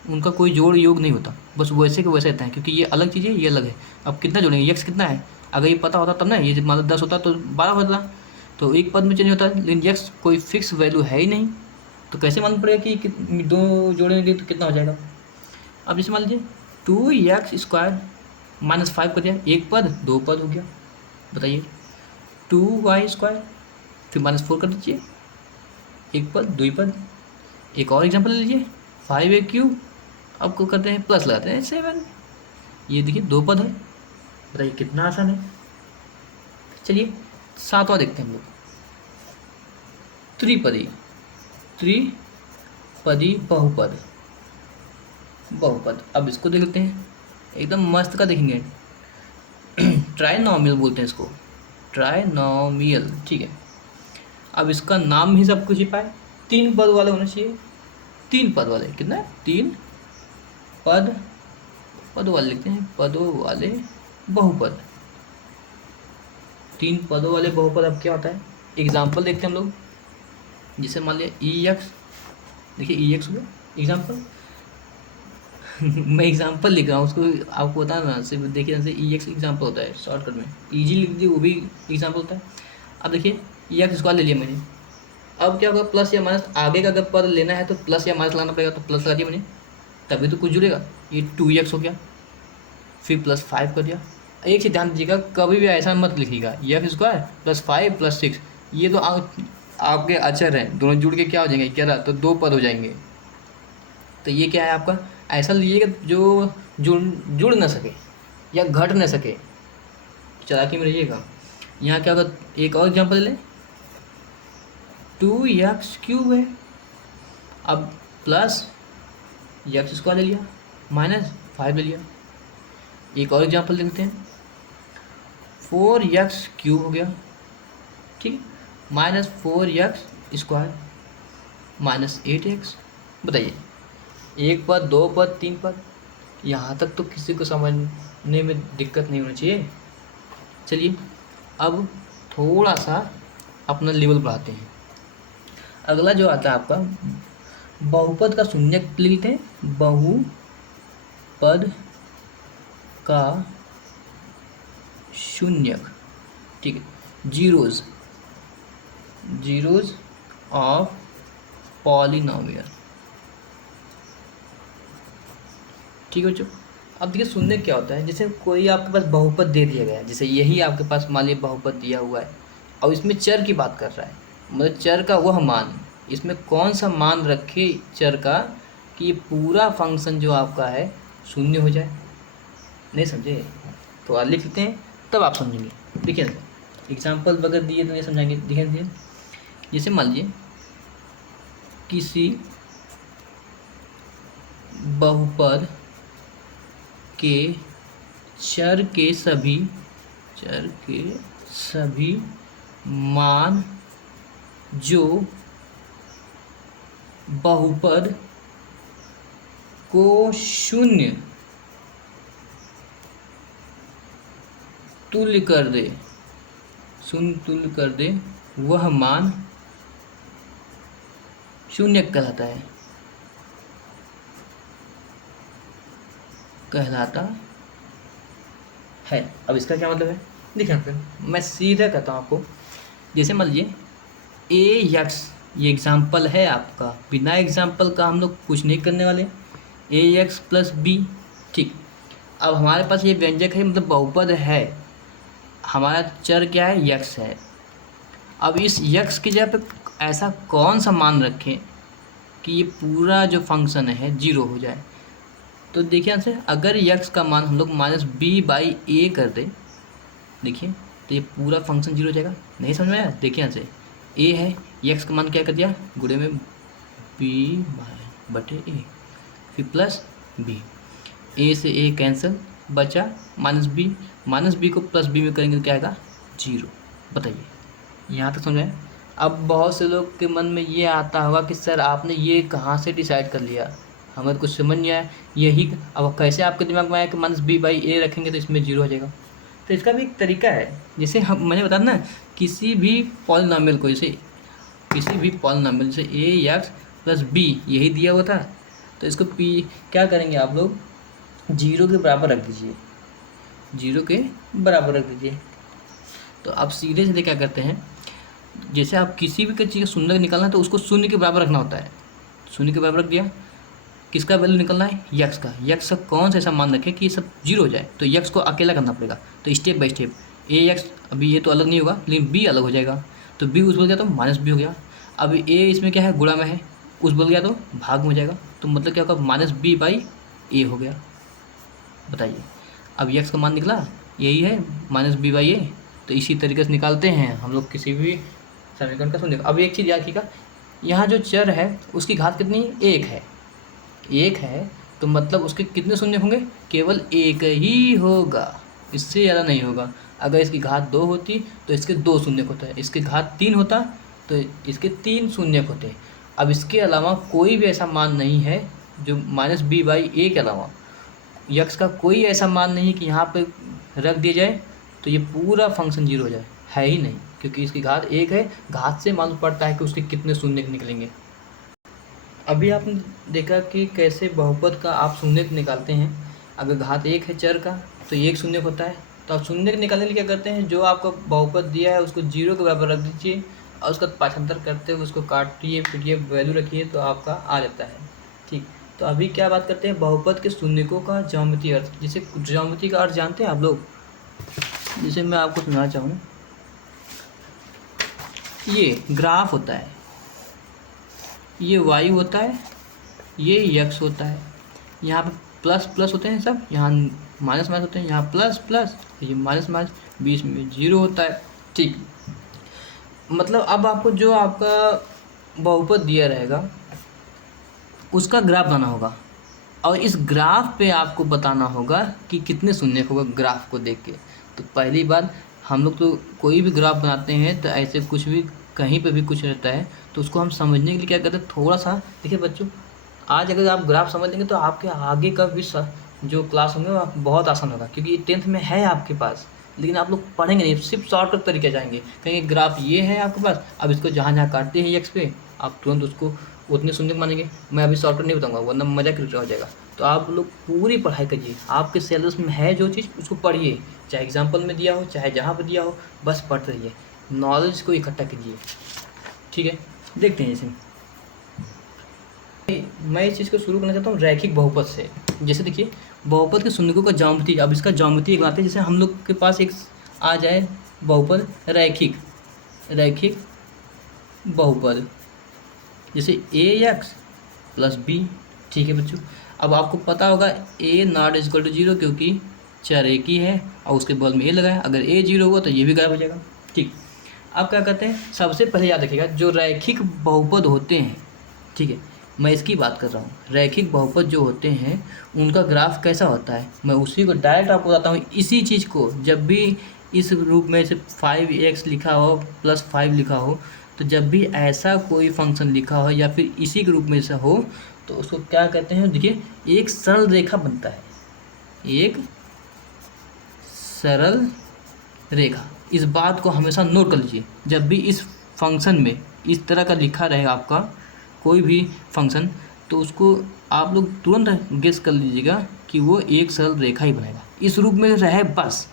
उनका कोई जोड़ योग नहीं होता, बस वैसे के वैसे रहता है, क्योंकि ये अलग चीज़ है ये अलग है। अब कितना जोड़ेंगे, यक्स कितना है, अगर ये पता होता तब ना, ये मतलब 10 होता तो 12 होता, तो एक पद में चेंज होता है, लेकिन यक्स कोई फिक्स वैल्यू है ही नहीं, तो कैसे मालूम पड़ेगा कि दो जोड़ेंगे तो कितना हो जाएगा। अब जैसे मान लीजिए 2x² -5 कर दिया, एक पद दो पद हो गया, बताइए 2y², फिर -4 कर दीजिए, एक पद दो ही पद। एक और एग्जांपल ले लीजिए 5a³ अब को करते हैं प्लस लगाते हैं 7, ये देखिए दो पद है, बताइए कितना आसान है। चलिए सातवां देखते हैं हम लोग, त्रिपदी, त्रिपदी बहुपद, बहुपद। अब इसको देख लेते हैं, एकदम मस्त का देखेंगे, ट्राइनॉमियल बोलते हैं इसको, ट्राइनॉमियल। ठीक है, अब इसका नाम ही सब कुछ ही पाए, तीन पद वाले होने चाहिए, तीन पद वाले, कितना है, तीन पद, पद वाले लिखते हैं, पदों वाले बहुपद, तीन पदों वाले बहुपद। अब क्या होता है, एग्जाम्पल देखते हैं हम लोग, जैसे मान लिया ई एक्स, देखिए ई एक्स हुआ एग्जाम्पल। मैं एग्जाम्पल लिख रहा हूँ, उसको आपको बताना ना, सिर्फ देखिए जैसे ई एक्स एग्जाम्पल होता है, शॉर्टकट में ईजी लिख दी, वो भी एग्जाम्पल होता है। अब देखिए ई एक्स स्क्वायर ले लिया मैंने, अब क्या होगा, प्लस या माइनस, आगे का अगर पद लेना है तो प्लस या माइनस लगाना पड़ेगा, तो प्लस लगा दिया मैंने, तभी तो कुछ जुड़ेगा। ये 2x हो गया, फिर +5 कर दिया। एक चीज़ ध्यान दीजिएगा, कभी भी ऐसा मत लिखिएगा x² +5 +6, ये तो आपके अचर हैं, दोनों जुड़ के क्या हो जाएंगे 11, तो दो पद हो जाएंगे। तो ये क्या है आपका, ऐसा लीजिएगा जो जुड़ ना सके या घट ना सके, चालाकी में रहिएगा। यहाँ क्या होगा, एक और एग्जाम्पल ले लें, 2x³ है, अब प्लस x² ले लिया, -5 ले लिया। एक और एग्जाम्पल देखते हैं, 4x³ हो गया, ठीक, -4x² -8x। बताइए एक पद दो पद तीन पद, यहाँ तक तो किसी को समझने में दिक्कत नहीं होनी चाहिए। चलिए अब थोड़ा सा अपना लेवल बढ़ाते हैं। अगला जो आता है आपका बहुपद का शून्यक लिखते हैं, बहुपद का शून्यक, ठीक है, जीरोज, जीरोज ऑफ पॉलिनोमियल। ठीक है बच्चों, अब देखिए शून्य क्या होता है, जैसे कोई आपके पास बहुपद दे दिया गया है, जैसे यही आपके पास मान लीजिए बहुपद दिया हुआ है और इसमें चर की बात कर रहा है, मतलब चर का वह मान, इसमें कौन सा मान रखे चर का कि ये पूरा फंक्शन जो आपका है शून्य हो जाए। नहीं समझे तो आज लिख लेते हैं, तब आप समझेंगे। देखिए एग्जाम्पल वगैरह दिए तो नहीं समझाएंगे। देखिए जैसे मान लीजिए किसी बहुपद के चर के सभी मान जो बहुपद को शून्य तुल्य कर दे, शून्य तुल्य कर दे, वह मान शून्य कहलाता है। अब इसका क्या मतलब है, देखिए फिर मैं सीधा कहता हूँ आपको। जैसे मान लीजिए ए एक्स, ये एग्जाम्पल है आपका, बिना एग्जाम्पल का हम लोग कुछ नहीं करने वाले। ए एक्स प्लस बी, ठीक। अब हमारे पास ये व्यंजक है, मतलब बहुपद है, हमारा चर क्या है, यक्स है। अब इस यक्स की जगह पे ऐसा कौन सा मान रखें कि ये पूरा जो फंक्शन है जीरो हो जाए। तो देखिए यहाँ से, अगर यक्स का मान हम लोग -b/a कर दें, देखिए तो ये पूरा फंक्शन जीरो हो जाएगा। नहीं समझ में आया, देखिए यहाँ से a है, यक्स का मान क्या कर दिया, गुणे में b/a, फिर प्लस b, a से a कैंसिल, बचा -b को प्लस b में करेंगे तो क्या आएगा, जीरो। बताइए यहाँ तक समझ में आया। अब बहुत से लोग के मन में ये आता होगा कि सर आपने ये कहाँ से डिसाइड कर लिया, हमें तो कुछ समझ नहीं आया यही। अब कैसे आपके दिमाग में आया कि -b/a रखेंगे तो इसमें जीरो हो जाएगा। तो इसका भी एक तरीका है, जैसे हम मैंने बताया ना, किसी भी पॉलिनॉमियल को, जैसे किसी भी पॉलिनॉमियल जैसे a x प्लस b यही दिया हुआ था, तो इसको p क्या करेंगे आप लोग, जीरो के बराबर रख दीजिए, जीरो के बराबर रख दीजिए। तो आप सीधे सीधे क्या करते हैं, जैसे आप किसी भी चीज़ का शून्य निकालना है तो उसको शून्य के बराबर रखना होता है। शून्य के बराबर रख दिया, किसका वैल्यू निकलना है, यक्स का। यक्स का कौन सा ऐसा मान रखें कि ये सब जीरो हो जाए, तो यक्स को अकेला करना पड़ेगा। तो step by step A x, अभी ये तो अलग नहीं होगा लेकिन बी अलग हो जाएगा, तो बी उस बोल गया तो -b हो गया। अब ए इसमें क्या है, गुणा में है, उस बोल गया तो भाग में हो जाएगा, तो मतलब क्या होगा, -b/a हो गया। बताइए अब यक्स का मान निकला, यही है -b/a। तो इसी तरीके से निकालते हैं हम लोग किसी भी समीकरण का शून्य। अब एक चीज़ याद रखिएगा, यहाँ जो चर है उसकी घात कितनी, एक है, एक है, तो मतलब उसके कितने शून्य होंगे, केवल एक ही होगा, इससे ज़्यादा नहीं होगा। अगर इसकी घात 2 होती तो इसके 2 शून्य होता है, इसकी घात 3 होता तो इसके 3 शून्य होते। अब इसके अलावा कोई भी ऐसा मान नहीं है जो -b/a के अलावा यक्स का कोई ऐसा मान नहीं है कि यहाँ पे रख दिया जाए तो ये पूरा फंक्शन जीरो हो जाए, है ही नहीं, क्योंकि इसकी घात एक है। घात से मालूम पड़ता है कि उसके कितने शून्य निकलेंगे। अभी आपने देखा कि कैसे बहुपद का आप शून्य निकालते हैं। अगर घात एक है चर का तो एक शून्य होता है, तो आप शून्य निकालने के लिए क्या करते हैं, जो आपका बहुपद दिया है उसको जीरो के बराबर रख दीजिए और उसका पाठांतर करते हुए उसको काटिए पीटिए वैल्यू रखिए तो आपका आ जाता है। ठीक, तो अभी क्या बात करते हैं, बहुपद के शून्यकों का ज्यामितीय अर्थ। जैसे ज्यामिति का अर्थ जानते हैं आप लोग, जैसे मैं आपको सुनाना चाहूँ, ये ग्राफ होता है, ये y होता है, ये x होता है, यहाँ पे प्लस प्लस होते हैं सब, यहाँ माइनस माइनस होते हैं, यहाँ प्लस प्लस, ये माइनस माइनस, बीच में जीरो होता है। ठीक, मतलब अब आपको जो आपका बहुपद दिया रहेगा उसका ग्राफ बनाना होगा और इस ग्राफ पे आपको बताना होगा कि कितने शून्य होगा ग्राफ को देख के। तो पहली बात, हम लोग तो कोई भी ग्राफ बनाते हैं तो ऐसे कुछ भी कहीं पे भी कुछ रहता है तो उसको हम समझने के लिए क्या करते हैं, थोड़ा सा देखिए बच्चों, आज अगर आप ग्राफ समझ लेंगे तो आपके आगे का भी जो क्लास होंगे वो बहुत आसान होगा, क्योंकि 10th में है आपके पास, लेकिन आप लोग पढ़ेंगे नहीं, सिर्फ शॉर्टकट तरीके जाएंगे। कहेंगे ग्राफ ये है आपके पास, अब इसको जहाँ जहाँ काटते हैं एक्स पे आप तुरंत उसको उतने शून्य मानेंगे। मैं अभी शॉर्टकट नहीं बताऊंगा वरना मजा क्रिएट हो जाएगा। तो आप लोग पूरी पढ़ाई करिए, आपके सिलेबस में है जो चीज़ उसको पढ़िए, चाहे एग्जाम्पल में दिया हो चाहे जहाँ पर दिया हो, बस पढ़ते रहिए, नॉलेज को इकट्ठा कीजिए। ठीक है, देखते हैं। जैसे मैं इस चीज़ को शुरू करना चाहता हूँ रैखिक बहुपद से। जैसे देखिए बहुपद के शून्यकों का ज्यामिति, अब इसका ज्यामिति एक बात है, जैसे हम लोग के पास एक आ जाए बहुपद रैखिक, रैखिक बहुपद जैसे ax प्लस b। ठीक है बच्चों, अब आपको पता होगा a नॉट इक्वल टू 0 क्योंकि चर एक ही है और उसके बगल में a लगा है, अगर a 0 हुआ तो ये भी गायब हो जाएगा। ठीक, अब क्या कहते हैं, सबसे पहले याद रखिएगा जो रैखिक बहुपद होते हैं, ठीक है मैं इसकी बात कर रहा हूँ, रैखिक बहुपद जो होते हैं उनका ग्राफ कैसा होता है, मैं उसी को डायरेक्ट आपको बताता हूँ। इसी चीज़ को जब भी इस रूप में से 5x लिखा हो प्लस 5 लिखा हो तो जब भी ऐसा कोई फंक्शन लिखा हो या फिर इसी के रूप में ऐसा हो तो उसको क्या कहते हैं, देखिए एक सरल रेखा बनता है, एक सरल रेखा। इस बात को हमेशा नोट कर लीजिए, जब भी इस फंक्शन में इस तरह का लिखा रहेगा आपका कोई भी फंक्शन, तो उसको आप लोग तुरंत गेस कर लीजिएगा कि वो एक सरल रेखा ही बनेगा, इस रूप में रहे बस।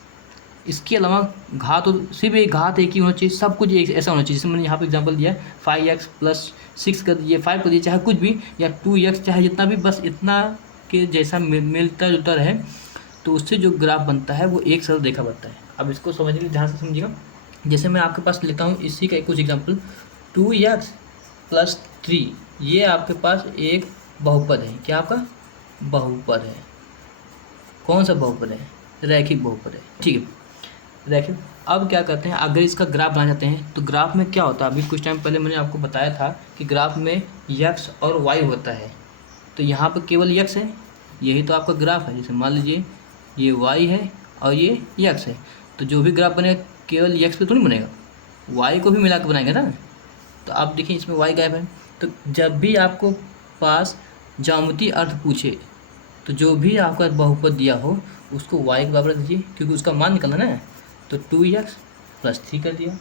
इसके अलावा घात तो सिर्फ एक घात एक ही होना चाहिए, सब कुछ एक ऐसा होना चाहिए। जैसे मैंने यहाँ पे एग्जांपल दिया 5x + 6 कर दीजिए, 5 कर दीजिए, चाहे कुछ भी, या 2x चाहे जितना भी, बस इतना के जैसा मिलता जुलता रहे, तो उससे जो ग्राफ बनता है वो एक सरल रेखा बनता है। अब इसको समझने के लिए ध्यान से समझिएगा। जैसे मैं आपके पास लेता हूँ इसी का कुछ एग्जाम्पल, 2x + 3, ये आपके पास एक बहुपद है। क्या आपका बहुपद है? कौन सा बहुपद है? रैखिक बहुपद है, ठीक है, रैखिक। अब क्या करते हैं, अगर इसका ग्राफ बनाना चाहते हैं तो ग्राफ में क्या होता है, अभी कुछ टाइम पहले मैंने आपको बताया था कि ग्राफ में x और y होता है। तो यहाँ पर केवल x है, यही तो आपका ग्राफ है। जैसे मान लीजिए ये y है और ये x है, तो जो भी ग्राफ बनेगा केवल x पे तो नहीं बनेगा, y को भी मिला के बनाएंगे ना। तो आप देखिए इसमें y गायब है। तो जब भी आपको पास ज्यामितीय अर्थ पूछे तो जो भी आपका बहुपद दिया हो उसको y के बराबर रख दीजिए, क्योंकि उसका मान निकलना ना। तो 2x + 3 कर दिया।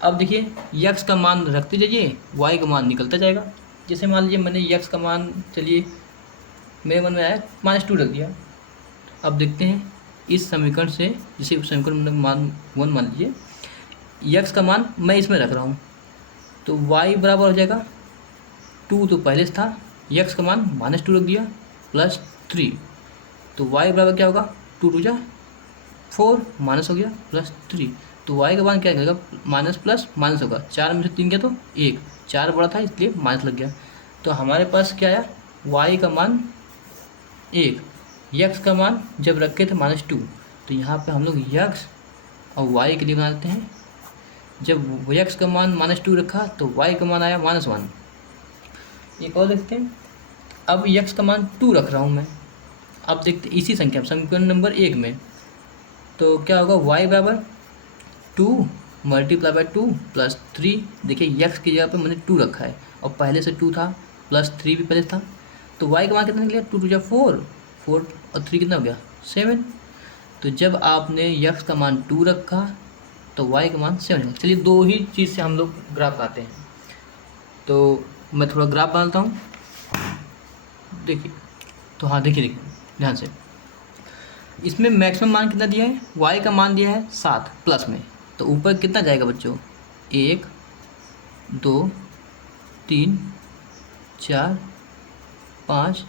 अब देखिए x का मान रखते जाइए, y का मान निकलता जाएगा। जैसे मान लीजिए मैंने x का मान, चलिए मेरे मन में आया -2 रख दिया। अब देखते हैं इस समीकरण से, जैसे समीकरण में मान 1 मान लीजिए, x का मान मैं इसमें रख रहा हूँ, तो y बराबर हो जाएगा 2 तो पहले से था, x का मान -2 रख दिया +3, तो y बराबर क्या होगा, 2 × 2 = 4 माइनस हो गया +3, तो y का मान क्या निकलेगा, माइनस प्लस माइनस होगा, 4 में से 3 गया तो 1, 4 बड़ा था इसलिए माइनस लग गया। तो हमारे पास क्या आया, y का मान 1, x का मान जब रखे थे -2, तो यहाँ पे हम लोग x और y के लिए बना लेते हैं। जब x का मान -2 रखा तो y का मान आया -1। एक और देखते हैं, अब x का मान 2 रख रहा हूँ मैं। अब देखते इसी संख्या समीकरण नंबर 1 में, तो क्या होगा, y बराबर 2 × 2 + 3। देखिए x की जगह पे मैंने 2 रखा है और पहले से 2 था, +3 भी पहले था, तो y का मान कितना निकला, 2 × 2 = 4, 4 और 3 कितना हो गया, 7। तो जब आपने x का मान 2 रखा तो y का मान 7 है। चलिए दो ही चीज़ से हम लोग ग्राफ बनाते हैं, तो मैं थोड़ा ग्राफ बनाता हूँ। देखिए, तो हाँ देखिए ध्यान से, इसमें मैक्सिमम मान कितना दिया है, y का मान दिया है 7 प्लस में, तो ऊपर कितना जाएगा बच्चों, 1 2 3 4 5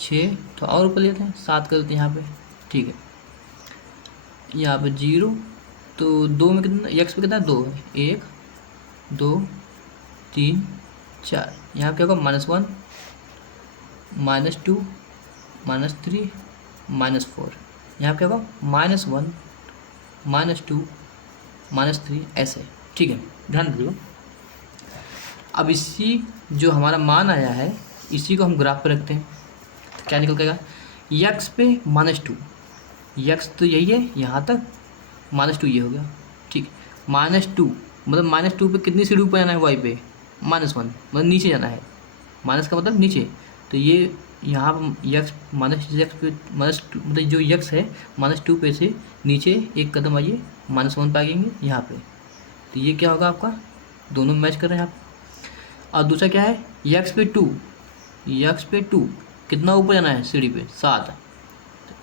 6, तो और ऊपर लेते हैं 7 कर देते हैं यहाँ पे, ठीक है। यहाँ पे 0, तो 2 में कितना, x पे कितना 2 है, 1 2 3 4, यहाँ क्या होगा, -1 -2 -3 -4, यहाँ क्या होगा, -1 -2 -3, ऐसे, ठीक है, ध्यान दीजिए। अब इसी जो हमारा मान आया है इसी को हम ग्राफ पे रखते हैं, तो क्या निकल जाएगा, x पे -2, x तो यही है यहाँ तक, -2 ये हो गया, ठीक। -2 मतलब -2 पे कितनी सीढ़ी ऊपर जाना है, y पे -1 मतलब नीचे जाना है, माइनस का मतलब नीचे, तो ये यहाँ पर x -x पे -2 मतलब जो x है -2 पे से नीचे एक कदम आइए, -1 पे आएंगे यहाँ पे, तो ये क्या होगा आपका, दोनों मैच कर रहे हैं यहाँ पे। और दूसरा क्या है, x पे 2 कितना ऊपर जाना है सीढ़ी पे, 7।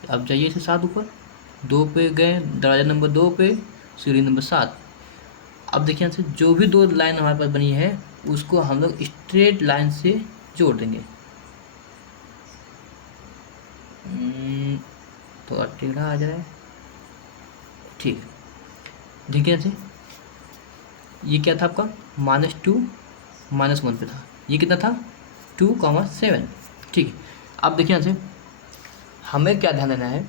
अब जाइए इसे 7 ऊपर, 2 पे गए, दरवाजा नंबर 2 पे, सीढ़ी नंबर 7। अब देखिए यहाँ से जो भी दो लाइन हमारे पास बनी है उसको हम लोग स्ट्रेट लाइन से जोड़ देंगे। थोड़ा टेढ़ा आ जाए, ठीक है। देखिए यहाँ से ये क्या था आपका, -2 -1 पे था, ये कितना था 2, 7, ठीक है। अब देखिए यहाँ से हमें क्या ध्यान देना है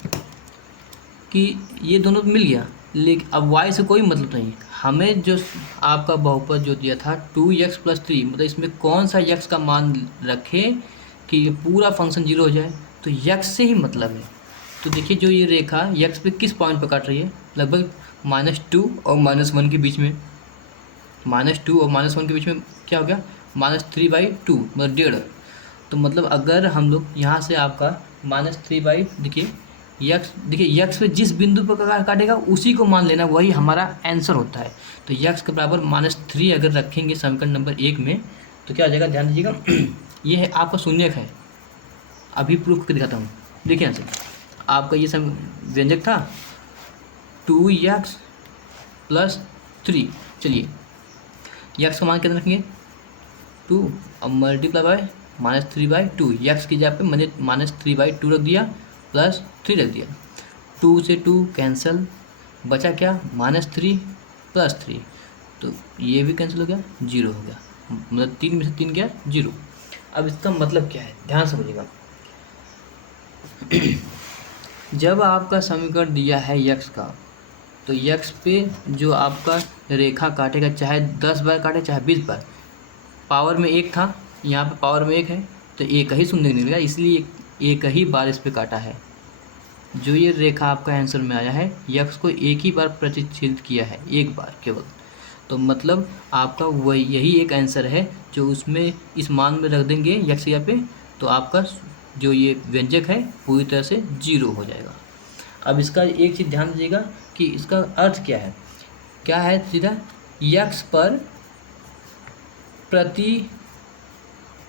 कि ये दोनों मिल गया, लेकिन अब y से कोई मतलब नहीं, हमें जो आपका बहुपद जो दिया था 2x + 3, मतलब इसमें कौन सा x का मान रखें कि ये पूरा फंक्शन 0 हो जाए, तो x से ही मतलब है। तो देखिए जो ये रेखा x पे किस पॉइंट पर काट रही है, लगभग -2 और -1 के बीच में, -2 और -1 के बीच में क्या हो गया, -3/2 मतलब 1.5। तो मतलब अगर हम लोग यहाँ से आपका -3 देखिए यक्स पे जिस बिंदु पर काटेगा उसी को मान लेना, वही हमारा आंसर होता है। तो यक्स के बराबर -3 अगर रखेंगे समीकरण नंबर 1 में तो क्या हो जाएगा, ध्यान दीजिएगा। ये है आपका शून्यक है, अभी प्रूफ करके दिखाता हूँ। देखिए यहाँ से आपका ये व्यंजक था 2x + 3। चलिए यक्स का मान कितना रखेंगे 2 और मल्टीप्लाई बाय -3/2। यक्स की जगह पे मैंने -3/2 रख दिया प्लस 3 रख दिया। 2 से 2 कैंसिल, बचा क्या -3 + 3, तो ये भी कैंसिल हो गया, 0 हो गया। मतलब 3 में से 3 गया 0। अब इसका मतलब क्या है, ध्यान से समझिएगा। जब आपका समीकरण दिया है यक्स का, तो यक्स पे जो आपका रेखा काटेगा, चाहे 10 बार काटे चाहे 20 बार, पावर में 1 था, यहाँ पे पावर में 1 है तो एक ही शून्य निकलेगा, इसलिए एक ही बार इस पे काटा है। जो ये रेखा आपका आंसर में आया है, यक्स को एक ही बार प्रतिच्छेदित किया है, एक बार केवल। तो मतलब आपका वही यही एक आंसर है जो उसमें इस मान में रख देंगे यक्स यहाँ पे, तो आपका जो ये व्यंजक है पूरी तरह से 0 हो जाएगा। अब इसका एक चीज़ ध्यान दीजिएगा कि इसका अर्थ क्या है। क्या है सीधा, यक्स पर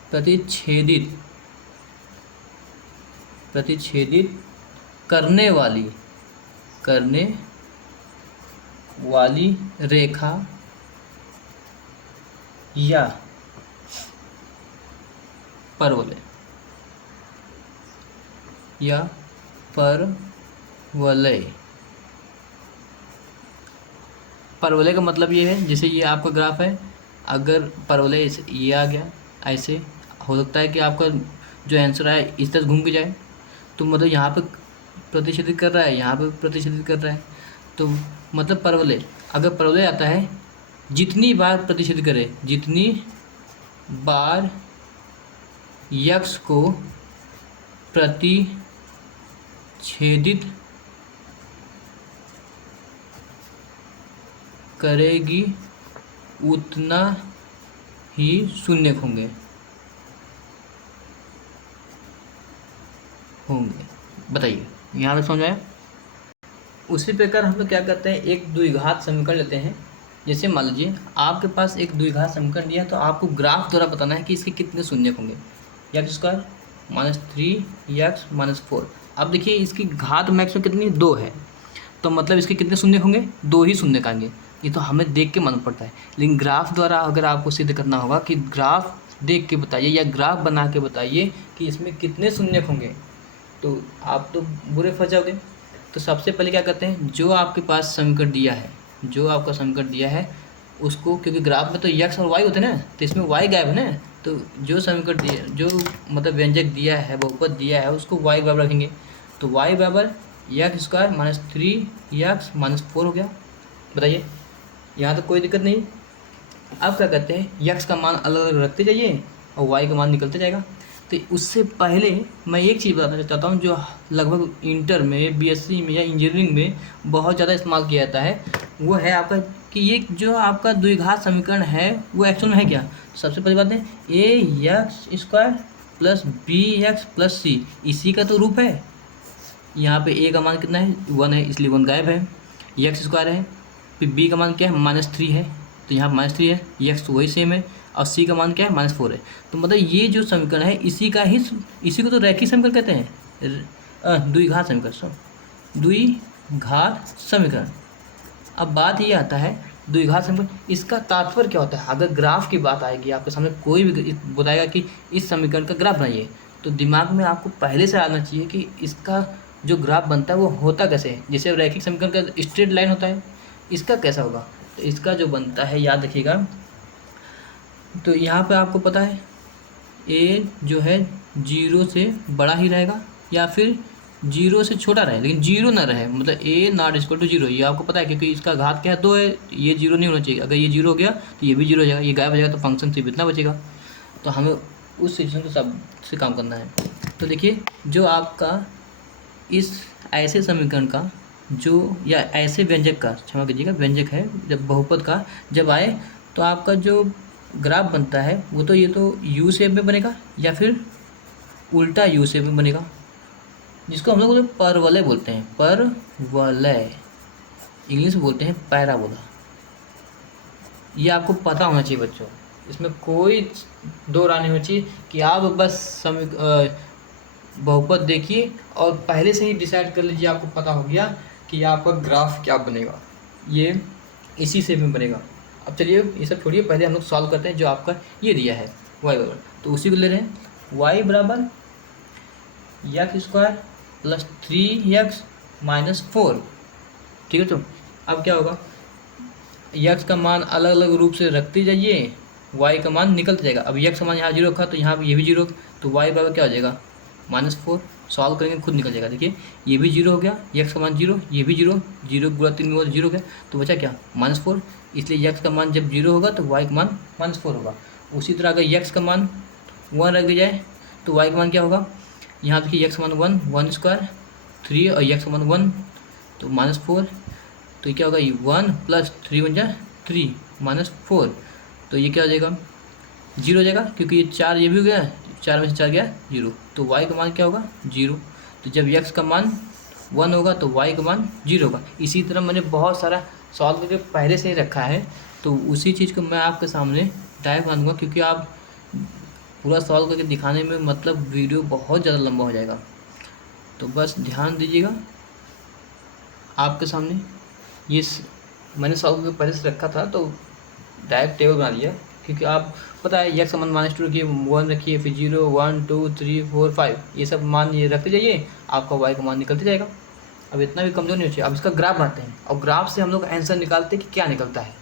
प्रतिच्छेदित करने वाली रेखा या परवलय परवलय का मतलब ये है, जैसे ये आपका ग्राफ है, अगर परवलय ये आ गया, ऐसे हो सकता है कि आपका जो आंसर है इस तरह घूम के जाए, तो मतलब यहाँ पे प्रतिच्छेदित कर रहा है, यहाँ पे प्रतिच्छेदित कर रहा है, तो मतलब परवलय, अगर परवलय आता है जितनी बार प्रतिच्छेदित करे, जितनी बार यक्स को प्रतिच्छेदित करेगी उतना ही शून्य होंगे। बताइए यहाँ तक समझ आया। उसी प्रकार हम लोग क्या करते हैं, एक द्विघात समीकरण लेते हैं। जैसे मान लीजिए आपके पास एक द्विघात समीकरण दिया है, तो आपको ग्राफ द्वारा बताना है कि इसके कितने शून्य होंगे। x² -3x -4। अब देखिए इसकी घात मैक्सिमम कितनी, 2 है, तो मतलब इसके कितने शून्य होंगे, 2 ही शून्य आएंगे। ये तो हमें देख के मालूम पड़ता है, लेकिन ग्राफ द्वारा अगर आपको सिद्ध करना होगा कि ग्राफ देख के बताइए या ग्राफ बना के बताइए कि इसमें कितने शून्य होंगे, तो आप तो बुरे फंस जाओगे। तो सबसे पहले क्या करते हैं, जो आपके पास समीकरण दिया है, जो आपका समीकरण दिया है उसको, क्योंकि ग्राफ में तो यक्स और वाई होते हैं ना, तो इसमें वाई गायब है ना, तो जो समीकरण दिया, जो मतलब व्यंजक दिया है, बहुपद दिया है, उसको वाई बराबर रखेंगे। तो वाई बराबर x² -3x -4 हो गया। बताइए यहाँ तो कोई दिक्कत नहीं। अब क्या करते हैं, यक्स का मान अलग अलग रखते जाइए और वाई का मान निकलते जाएगा। तो उससे पहले मैं एक चीज़ बताना चाहता हूँ, जो लगभग इंटर में, बीएससी में या इंजीनियरिंग में बहुत ज़्यादा इस्तेमाल किया जाता है, वो है आपका कि ये जो आपका द्विघात समीकरण है वो एक्चुअल में है क्या। सबसे पहली बात है, ax² + bx + c, इसी का तो रूप है। यहाँ पे a का मान कितना है, 1 है, इसलिए 1 गायब है। x² है, फिर b का मान क्या है, -3 है, तो यहाँ -3 है, x तो वही सेम है, और c का मान क्या है, -4 है। तो मतलब ये जो समीकरण है इसी को तो रैखिक समीकरण कहते हैं, द्विघात समीकरण। अब बात ये आता है द्विघात समीकरण, इसका तात्पर्य क्या होता है। अगर ग्राफ की बात आएगी, आपके सामने कोई भी बताएगा कि इस समीकरण का ग्राफ बनाइए, तो दिमाग में आपको पहले से आना चाहिए कि इसका जो ग्राफ बनता है वो होता कैसे है। जैसे रैखिक समीकरण का स्ट्रेट लाइन होता है, इसका कैसा होगा, तो इसका जो बनता है याद रखिएगा। तो यहाँ पे आपको पता है a जो है 0 से बड़ा ही रहेगा या फिर 0 से छोटा रहे, लेकिन 0 ना रहे, मतलब a ≠ 0। ये आपको पता है क्योंकि इसका घात क्या है, 2 है, ये 0 नहीं होना चाहिए। अगर ये 0 हो गया तो ये भी 0 हो जाएगा, ये गायब हो जाएगा, तो फंक्शन सिर्फ इतना बचेगा। तो हमें उस सिचुएशन को सब से काम करना है। तो देखिए जो आपका इस ऐसे समीकरण का जो, या ऐसे व्यंजक का, क्षमा कीजिएगा व्यंजक है, जब बहुपद का जब आए तो आपका जो ग्राफ बनता है वो तो ये तो यू शेप में बनेगा या फिर उल्टा यू शेप में बनेगा, जिसको हम लोग परवलय बोलते हैं। परवलय इंग्लिश में बोलते हैं पैराबोला। ये आपको पता होना चाहिए बच्चों, इसमें कोई दो राय नहीं होनी चाहिए कि आप बस बहुपद देखिए और पहले से ही डिसाइड कर लीजिए, आपको पता हो गया कि आपका ग्राफ क्या बनेगा, ये इसी शेप में बनेगा। अब चलिए ये सब छोड़िए, पहले हम लोग सॉल्व करते हैं जो आपका ये दिया है वाई बराबर, तो उसी को ले रहे हैं वाई बराबर x square plus 3x minus 4। ठीक है, तो अब क्या होगा, x का मान अलग अलग रूप से रखते जाइए, y का मान निकलते जाएगा। अब x का मान यहाँ 0 रखा तो यहाँ ये भी 0, तो y बराबर क्या हो जाएगा -4। सॉल्व करेंगे खुद निकल जाएगा। देखिए ये भी 0 हो गया, x का मान 0, ये भी 0, 0 गुणा 3 में 0 हो गया, तो बचा क्या -4। इसलिए x का मान जब 0 होगा तो y का मान -4 होगा। उसी तरह अगर x का मान 1 रख दिया जाए तो y का मान क्या होगा, यहाँ देखिए x का मान 1 स्क्वायर 3 और x का मान 1 तो -4, तो ये क्या होगा, 1 प्लस 3 बन जाए 3 -4, तो ये क्या हो जाएगा 0 हो जाएगा, क्योंकि ये 4 ये भी हो गया, 4 में से 4 गया 0, तो y का मान क्या होगा 0। तो जब x का मान 1 होगा तो y का मान 0 होगा। इसी तरह मैंने बहुत सारा सॉल्व करके पहले से ही रखा है, तो उसी चीज़ को मैं आपके सामने डायरेक्ट बना दूँगा, क्योंकि आप पूरा सॉल्व करके दिखाने में मतलब वीडियो बहुत ज़्यादा लंबा हो जाएगा। तो बस ध्यान दीजिएगा, आपके सामने ये मैंने सॉल्व करके पहले से रखा था, तो डायरेक्ट टेबल बना दिया, क्योंकि आप पता है x का मान -2 रखिए, 1 रखिए, फिर 0 1 2 3 4 5 ये सब मान ये रखते जाइए, आपका y का मान निकलते जाएगा। अब इतना भी कमज़ोर नहीं हो चाहिए। अब इसका ग्राफ बनाते हैं और ग्राफ से हम लोग आंसर निकालते हैं कि क्या निकलता है।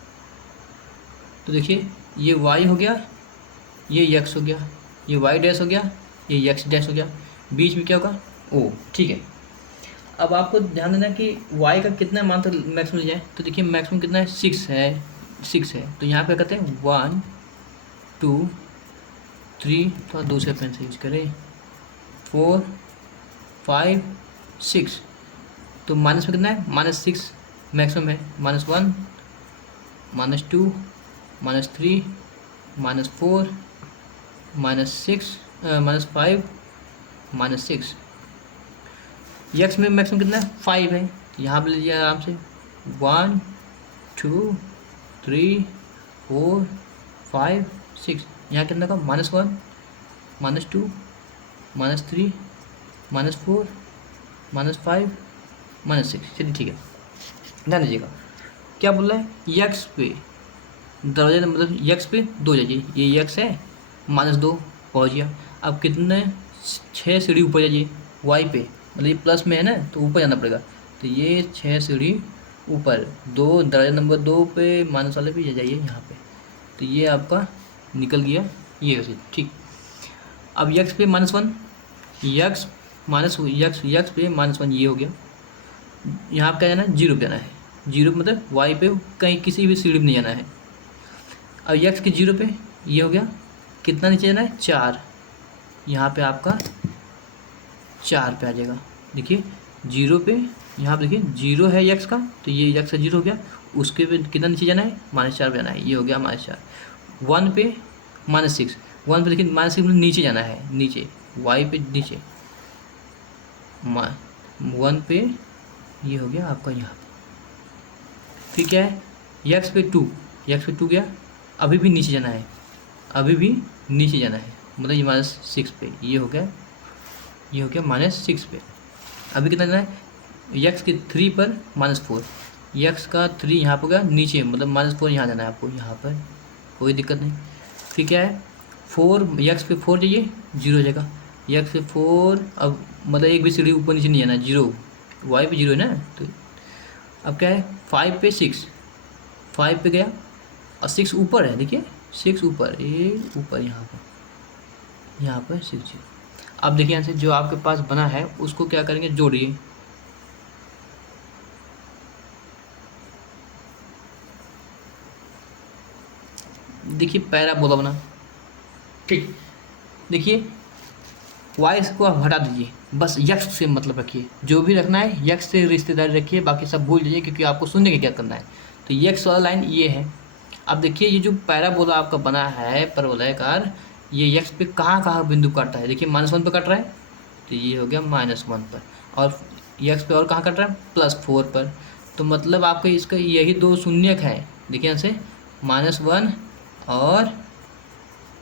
तो देखिए ये y हो गया, ये x हो गया, ये y डैश हो गया, ये x डैश हो गया, बीच में क्या होगा o। ठीक है, अब आपको ध्यान देना कि y का कितना मान तक मैक्सिमम ले जाए, तो देखिए मैक्सिमम कितना है 6 है, तो यहाँ पे कहते हैं 1 2 3, थोड़ा दूसरे पेन से यूज करें, 4 5 6, तो माइनस में कितना है -6 मैक्सिमम है, -1 -2 -3 -4 -6 -5 -6। x में मैक्सिमम कितना है 5 है, यहाँ पे लीजिए आराम से 1 2 3 4 5 6, यहाँ कितना का -1 -2 -3 -4 -5 -6। चलिए ठीक है, ध्यान दीजिएगा क्या बोल रहा है, x पे दरवाजे मतलब x पे 2 जाइए, ये x है -2 पहुँच गया। अब कितने 6 सीढ़ी ऊपर जाइए y पे, मतलब ये प्लस में है ना तो ऊपर जाना पड़ेगा, तो ये 6 सीढ़ी ऊपर 2 दरवाजा नंबर 2 पे माइनस वाले पे जाइए यहाँ पे, तो ये आपका निकल गया ये ऐसे। ठीक, अब x पे -1 x पे -1 ये हो गया। यहाँ पे क्या जाना है 0 पे जाना है, 0 मतलब y पे कहीं किसी भी सीढ़ी में नहीं जाना है। अब x के 0 पे ये हो गया, कितना नीचे जाना है 4, यहाँ पे आपका 4 पे आ जाएगा। देखिए 0 पे यहाँ पे देखिए 0 है x का, तो ये x का 0 हो गया, उसके पे कितना नीचे जाना है -4 पे जाना है, ये हो गया -4। 1 पे -6, 1 पे देखिए -6 में नीचे जाना है, नीचे y पे नीचे 1 पे ये हो गया आपका यहाँ पे। फिर क्या है x पे 2 गया, अभी भी नीचे जाना है, अभी भी नीचे जाना है, मतलब ये -6 पे ये हो गया -6 पे। अभी कितना जाना है x के 3 पर -4, x का 3 यहाँ पर गया नीचे, मतलब -4 यहाँ जाना है आपको, यहाँ पर कोई दिक्कत नहीं। फिर क्या है 4, x पे 4 जाइए 0 हो जाएगा, x पे 4, अब मतलब एक भी सीढ़ी ऊपर नीचे नहीं जाना है, 0 y पे 0 है ना, तो अब क्या है 5 पे 6, 5 पे गया और 6 ऊपर है, देखिए 6 ऊपर, ये ऊपर यहाँ पर 6। अब देखिए यहाँ से जो आपके पास बना है उसको क्या करेंगे जोड़िए, देखिए पैराबोला बना। ठीक, देखिए वाई को आप हटा दीजिए, बस यक्स से मतलब रखिए, जो भी रखना है यक्स से रिश्तेदारी रखिए, बाकी सब भूल जाइए, क्योंकि आपको सुनने के क्या करना है। तो यक्स वाला लाइन ये है, अब देखिए ये जो पैराबोला आपका बना है परवलयाकार, ये यक्स पे कहाँ कहाँ बिंदु काटता है, देखिए -1 पे कट रहा है, तो ये हो गया -1 पर, और यक्स पे और कहाँ कट रहा है, +4 पर। तो मतलब आपके इसका यही दो शून्यक है, देखिए यहाँ से -1 और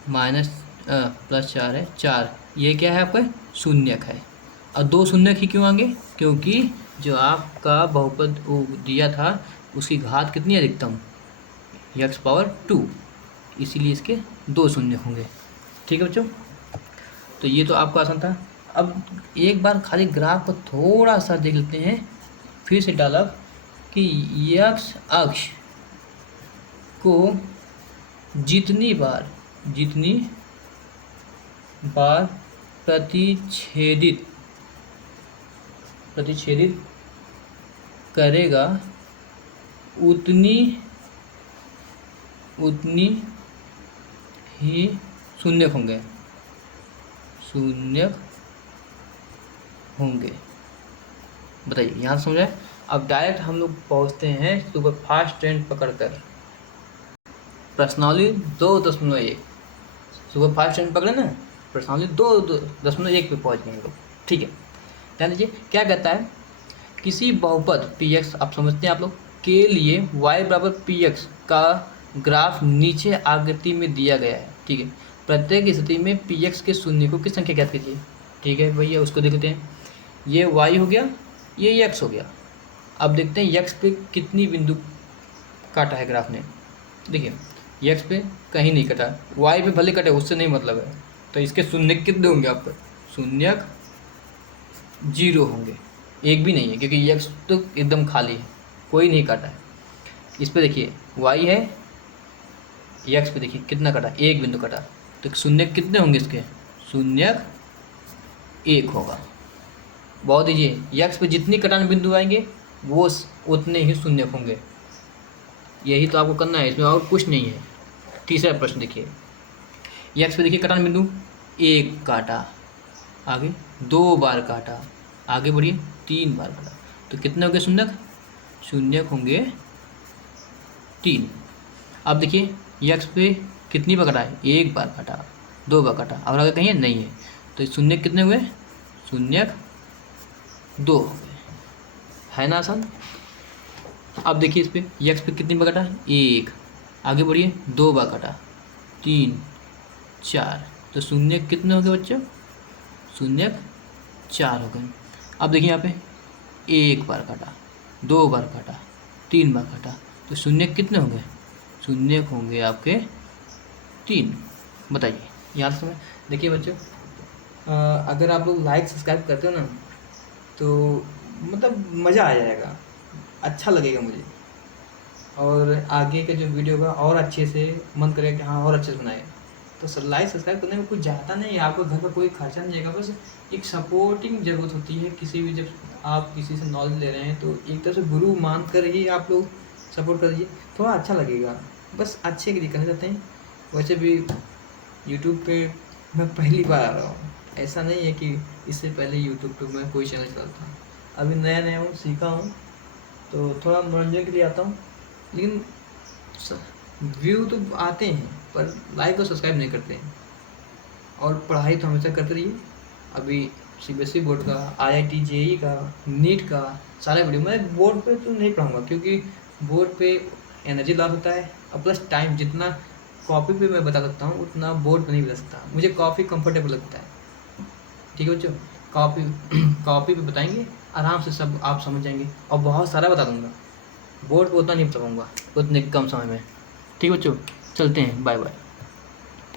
+4 है 4, ये क्या है आपका शून्यक है। और दो शून्यक ही क्यों आएंगे, क्योंकि जो आपका बहुपद वो दिया था उसकी घात कितनी है अधिकतम, x⁻², इसीलिए इसके दो शून्य होंगे। ठीक है बच्चों, तो ये तो आपका आसान था। अब एक बार खाली ग्राफ को थोड़ा सा देख लेते हैं फिर से डालब कि x अक्ष को जितनी बार प्रतिच्छेदित करेगा उतनी ही शून्यक होंगे। बताइए, यहाँ से समझाए। अब डायरेक्ट हम लोग पहुँचते हैं सुपरफास्ट ट्रेंड पकड़कर प्रश्नावली 2.1। सुपरफास्ट ट्रेंड पकड़े ना, प्रश्नावली 2.1 पे पहुँच गए हम लोग। ठीक है, ध्यान दीजिए क्या कहता है, किसी बहुपद px, आप समझते हैं आप लोग, के लिए y बराबर px का ग्राफ नीचे आकृति में दिया गया है। ठीक है, प्रत्येक स्थिति में px के शून्य को किस संख्या ज्ञात कीजिए। ठीक है भैया, उसको देख लेते हैं। ये y हो गया, ये x हो गया। अब देखते हैं x पे कितनी बिंदु काटा है ग्राफ ने। देखिए x पे कहीं नहीं कटा, y पे भले कटे, उससे नहीं मतलब है। तो इसके शून्य कितने होंगे आपको, शून्यक 0 होंगे, एक भी नहीं है, क्योंकि x तो एकदम खाली है, कोई नहीं काटा है। इस पे देखिए y है, x पे देखिए कितना कटा, एक बिंदु कटा, तो शून्य कितने होंगे इसके, शून्यक 1 होगा। बहुत दीजिए, x पे जितनी कटान बिंदु आएंगे वो उतने ही शून्य होंगे। यही तो आपको करना है, इसमें और कुछ नहीं है। तीसरा प्रश्न देखिए, x पे देखिए कटान बिंदु 1 काटा, आगे 2 बार काटा, आगे बढ़िए 3 बार काटा, तो कितने होंगे शून्यक, शून्यक होंगे 3। अब देखिए x पे कितनी बार कटा है, 1 बार काटा, 2 बार काटा, और आगे कहीं नहीं है, तो शून्यक कितने हुए, शून्यक 2 हो गए, है ना आसान। अब देखिए इस पे x पे कितनी बार कटा, 1, आगे बढ़िए 2 बार कटा, 3, 4, तो शून्यक कितने हो गए बच्चों, शून्यक 4 हो गए। अब देखिए यहाँ पे 1 बार काटा, 2 बार काटा, 3 बार काटा, तो शून्यक कितने होंगे, शून्यक होंगे आपके 3। बताइए यहाँ से। देखिए बच्चों, अगर आप लोग लाइक सब्सक्राइब करते हो ना, तो मतलब मज़ा आ जाएगा, अच्छा लगेगा मुझे, और आगे के जो वीडियो का और अच्छे से मन करेगा कि हाँ और अच्छे से बनाए। तो सर लाइक सब्सक्राइब करने में कुछ जाता नहीं है, आपको घर पर कोई खर्चा नहीं जाएगा, बस एक सपोर्टिंग ज़रूरत होती है किसी भी, जब आप किसी से नॉलेज ले रहे हैं तो एक तरह से गुरु मान कर ही आप लोग सपोर्ट कर दीजिए, थोड़ा अच्छा लगेगा, बस अच्छे के लिए करना चाहते हैं। वैसे भी यूट्यूब पे मैं पहली बार आ रहा हूँ, ऐसा नहीं है कि इससे पहले यूट्यूब पे मैं कोई चैनल चलाता था, अभी नया हूँ, सीखा हूँ, तो थोड़ा मनोरंजन के लिए आता हूँ। लेकिन व्यू तो आते हैं पर लाइक और सब्सक्राइब नहीं करते हैं। और पढ़ाई तो हमेशा करते रहिए। अभी CBSE बोर्ड का, IIT JEE का, नीट का सारा वीडियो मैं बोर्ड पे तो नहीं पढ़ाऊँगा, क्योंकि बोर्ड पे एनर्जी लॉस होता है, और प्लस टाइम, जितना कॉपी पे मैं बता सकता हूँ उतना बोर्ड पे नहीं बता सकता। मुझे कॉपी कंफर्टेबल लगता है। ठीक है बच्चों, कॉपी पे बताएंगे आराम से, सब आप समझ जाएंगे, और बहुत सारा बता दूंगा। बोर्ड पे उतना नहीं बता पाऊँगा उतने कम समय में। ठीक है बच्चों, चलते हैं, बाय बाय।